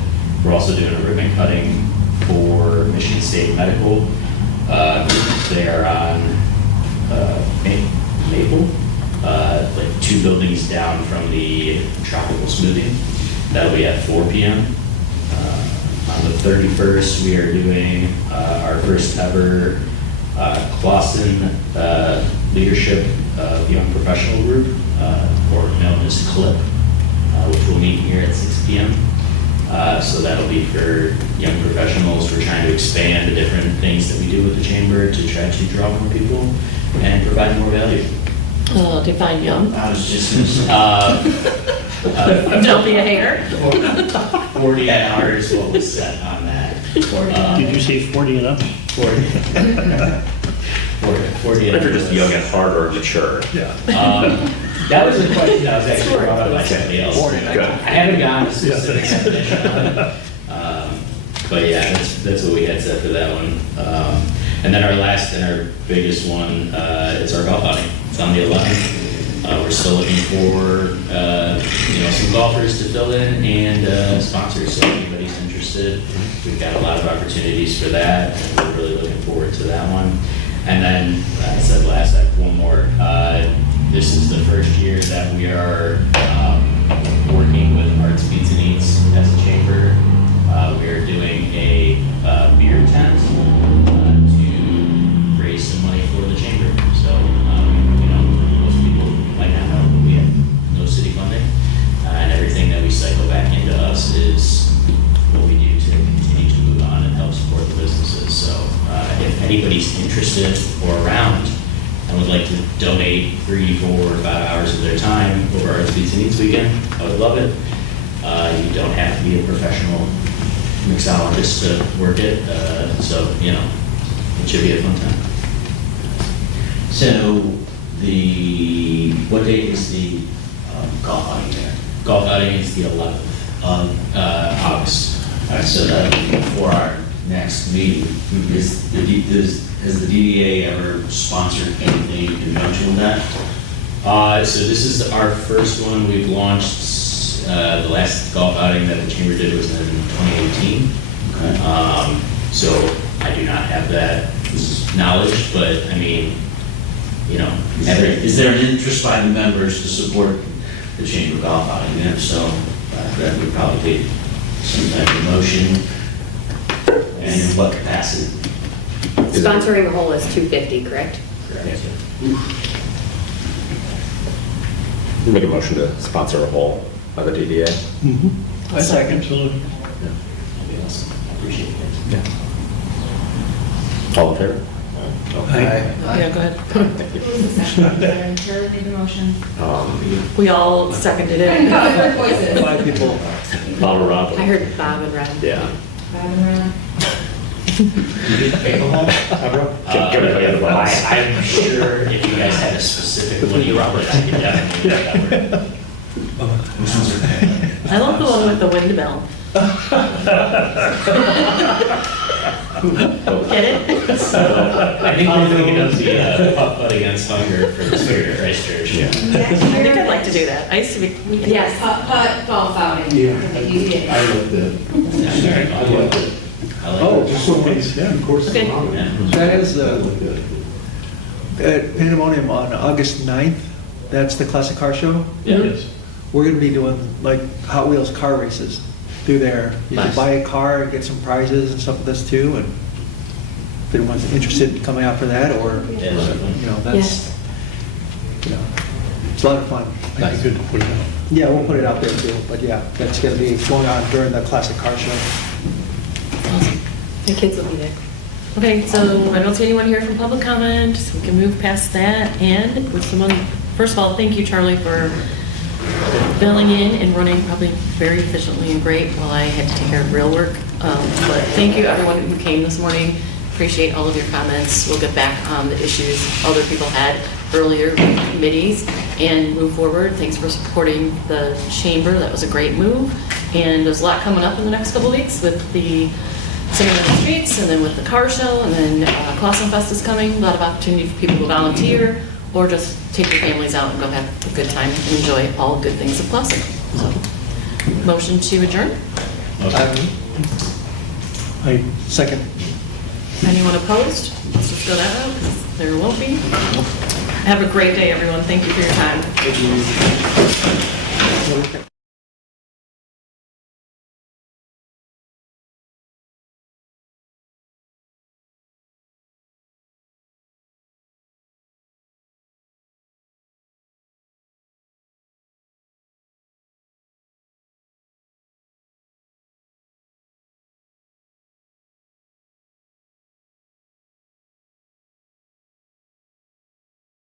we're also doing a ribbon cutting for Michigan State Medical. They are on Maple, like 2 buildings down from the Tropical Smoothie. That'll be at 4 p.m. On the 31st, we are doing our first ever Clausen Leadership Young Professional Group, or known as CLIP, which will meet here at 6 p.m. So that'll be for young professionals. We're trying to expand the different things that we do with the chamber to try to draw more people and provide more value. Define young. I was just going to Don't be a hater. 40 hours is what was set on that. Did you say 40 and up? 40 If you're just young at heart or mature. Yeah. That was a question that was actually brought up by somebody else. Good. I haven't gotten a specific definition on it. But yeah, that's what we had set for that one. And then our last and our biggest one is our golf outing. It's on the 11th. We're still looking for some golfers to fill in and sponsors. So if anybody's interested, we've got a lot of opportunities for that, and we're really looking forward to that one. And then I said last, I have one more. This is the first year that we are working with Arts Beats and Eats as a chamber. We are doing a beer tent to raise some money for the chamber. So, most people might not know, but we have no city funding, and everything that we cycle back into us is what we do to continue to move on and help support the business. anybody's interested or around and would like to donate 3, 4, or 5 hours of their time over our Speeds and Needs weekend, I would love it. You don't have to be a professional mixologist to work it, so, it should be a fun time. So what date is the golf outing there? Golf outing is the 11th of August. All right, so that'll be before our next meeting. Has the DDA ever sponsored anything in conjunction with that? So this is our first one. We've launched, the last golf outing that the chamber did was in 2018. Okay. So I do not have that knowledge, but I mean, Is there an interest by the members to support the chamber golf outing? And if so, that would probably take some type of motion. And in what capacity? Sponsoring a hole is $250, correct? Make a motion to sponsor a hole by the DDA. I second. Absolutely. That'd be awesome. I appreciate it. All in favor? Yeah, go ahead. Who was the second? Karen made the motion. We all seconded it. Other voices. 5 people. Bob or Rob? I heard Bob and Rob. Yeah. Bob and Ron. I'm sure if you guys had a specific one you Robert, I could definitely make that work. I love the one with the windmill. Get it? So, I think we're thinking of the Putt Putt Against Hunger for the Spirit of Christ Church. Yeah. I think I'd like to do that. I used to be. Yes. Putt golf outing. Yeah. For the DDA. I like that. I like it. I like Oh, it. just so nice, yeah, of course. Okay. That is I like that. at Pandemonium on August 9th. That's the classic car show. Yes. We're going to be doing like Hot Wheels car races through there. You can Nice. buy a car and get some prizes and stuff with this too. And if anyone's interested in coming out for that, or Yeah. that's it's a lot of fun. That'd be good to put it out. Yeah, we'll put it out there too. But yeah, that's going to be going on during the classic car show. Awesome. The kids will be there. Okay, so I don't see anyone here from public comment, so we can move past that. And with someone, first of all, thank you, Charlie, for filling in and running probably very efficiently and great while I had to take care of real work. But thank you, everyone who came this morning. Appreciate all of your comments. We'll get back on the issues other people had earlier with committees and move forward. Thanks for supporting the chamber. That was a great move. And there's a lot coming up in the next couple of weeks with the Singing in the Streets, and then with the car show, and then Clausen Fest is coming. A lot of opportunity for people to volunteer or just take your families out and go have a good time and enjoy all good things of Clausen. So, motion to adjourn. I second. Anyone opposed? Let's just go that route, because there won't be. Have a great day, everyone. Thank you for your time. Thank you.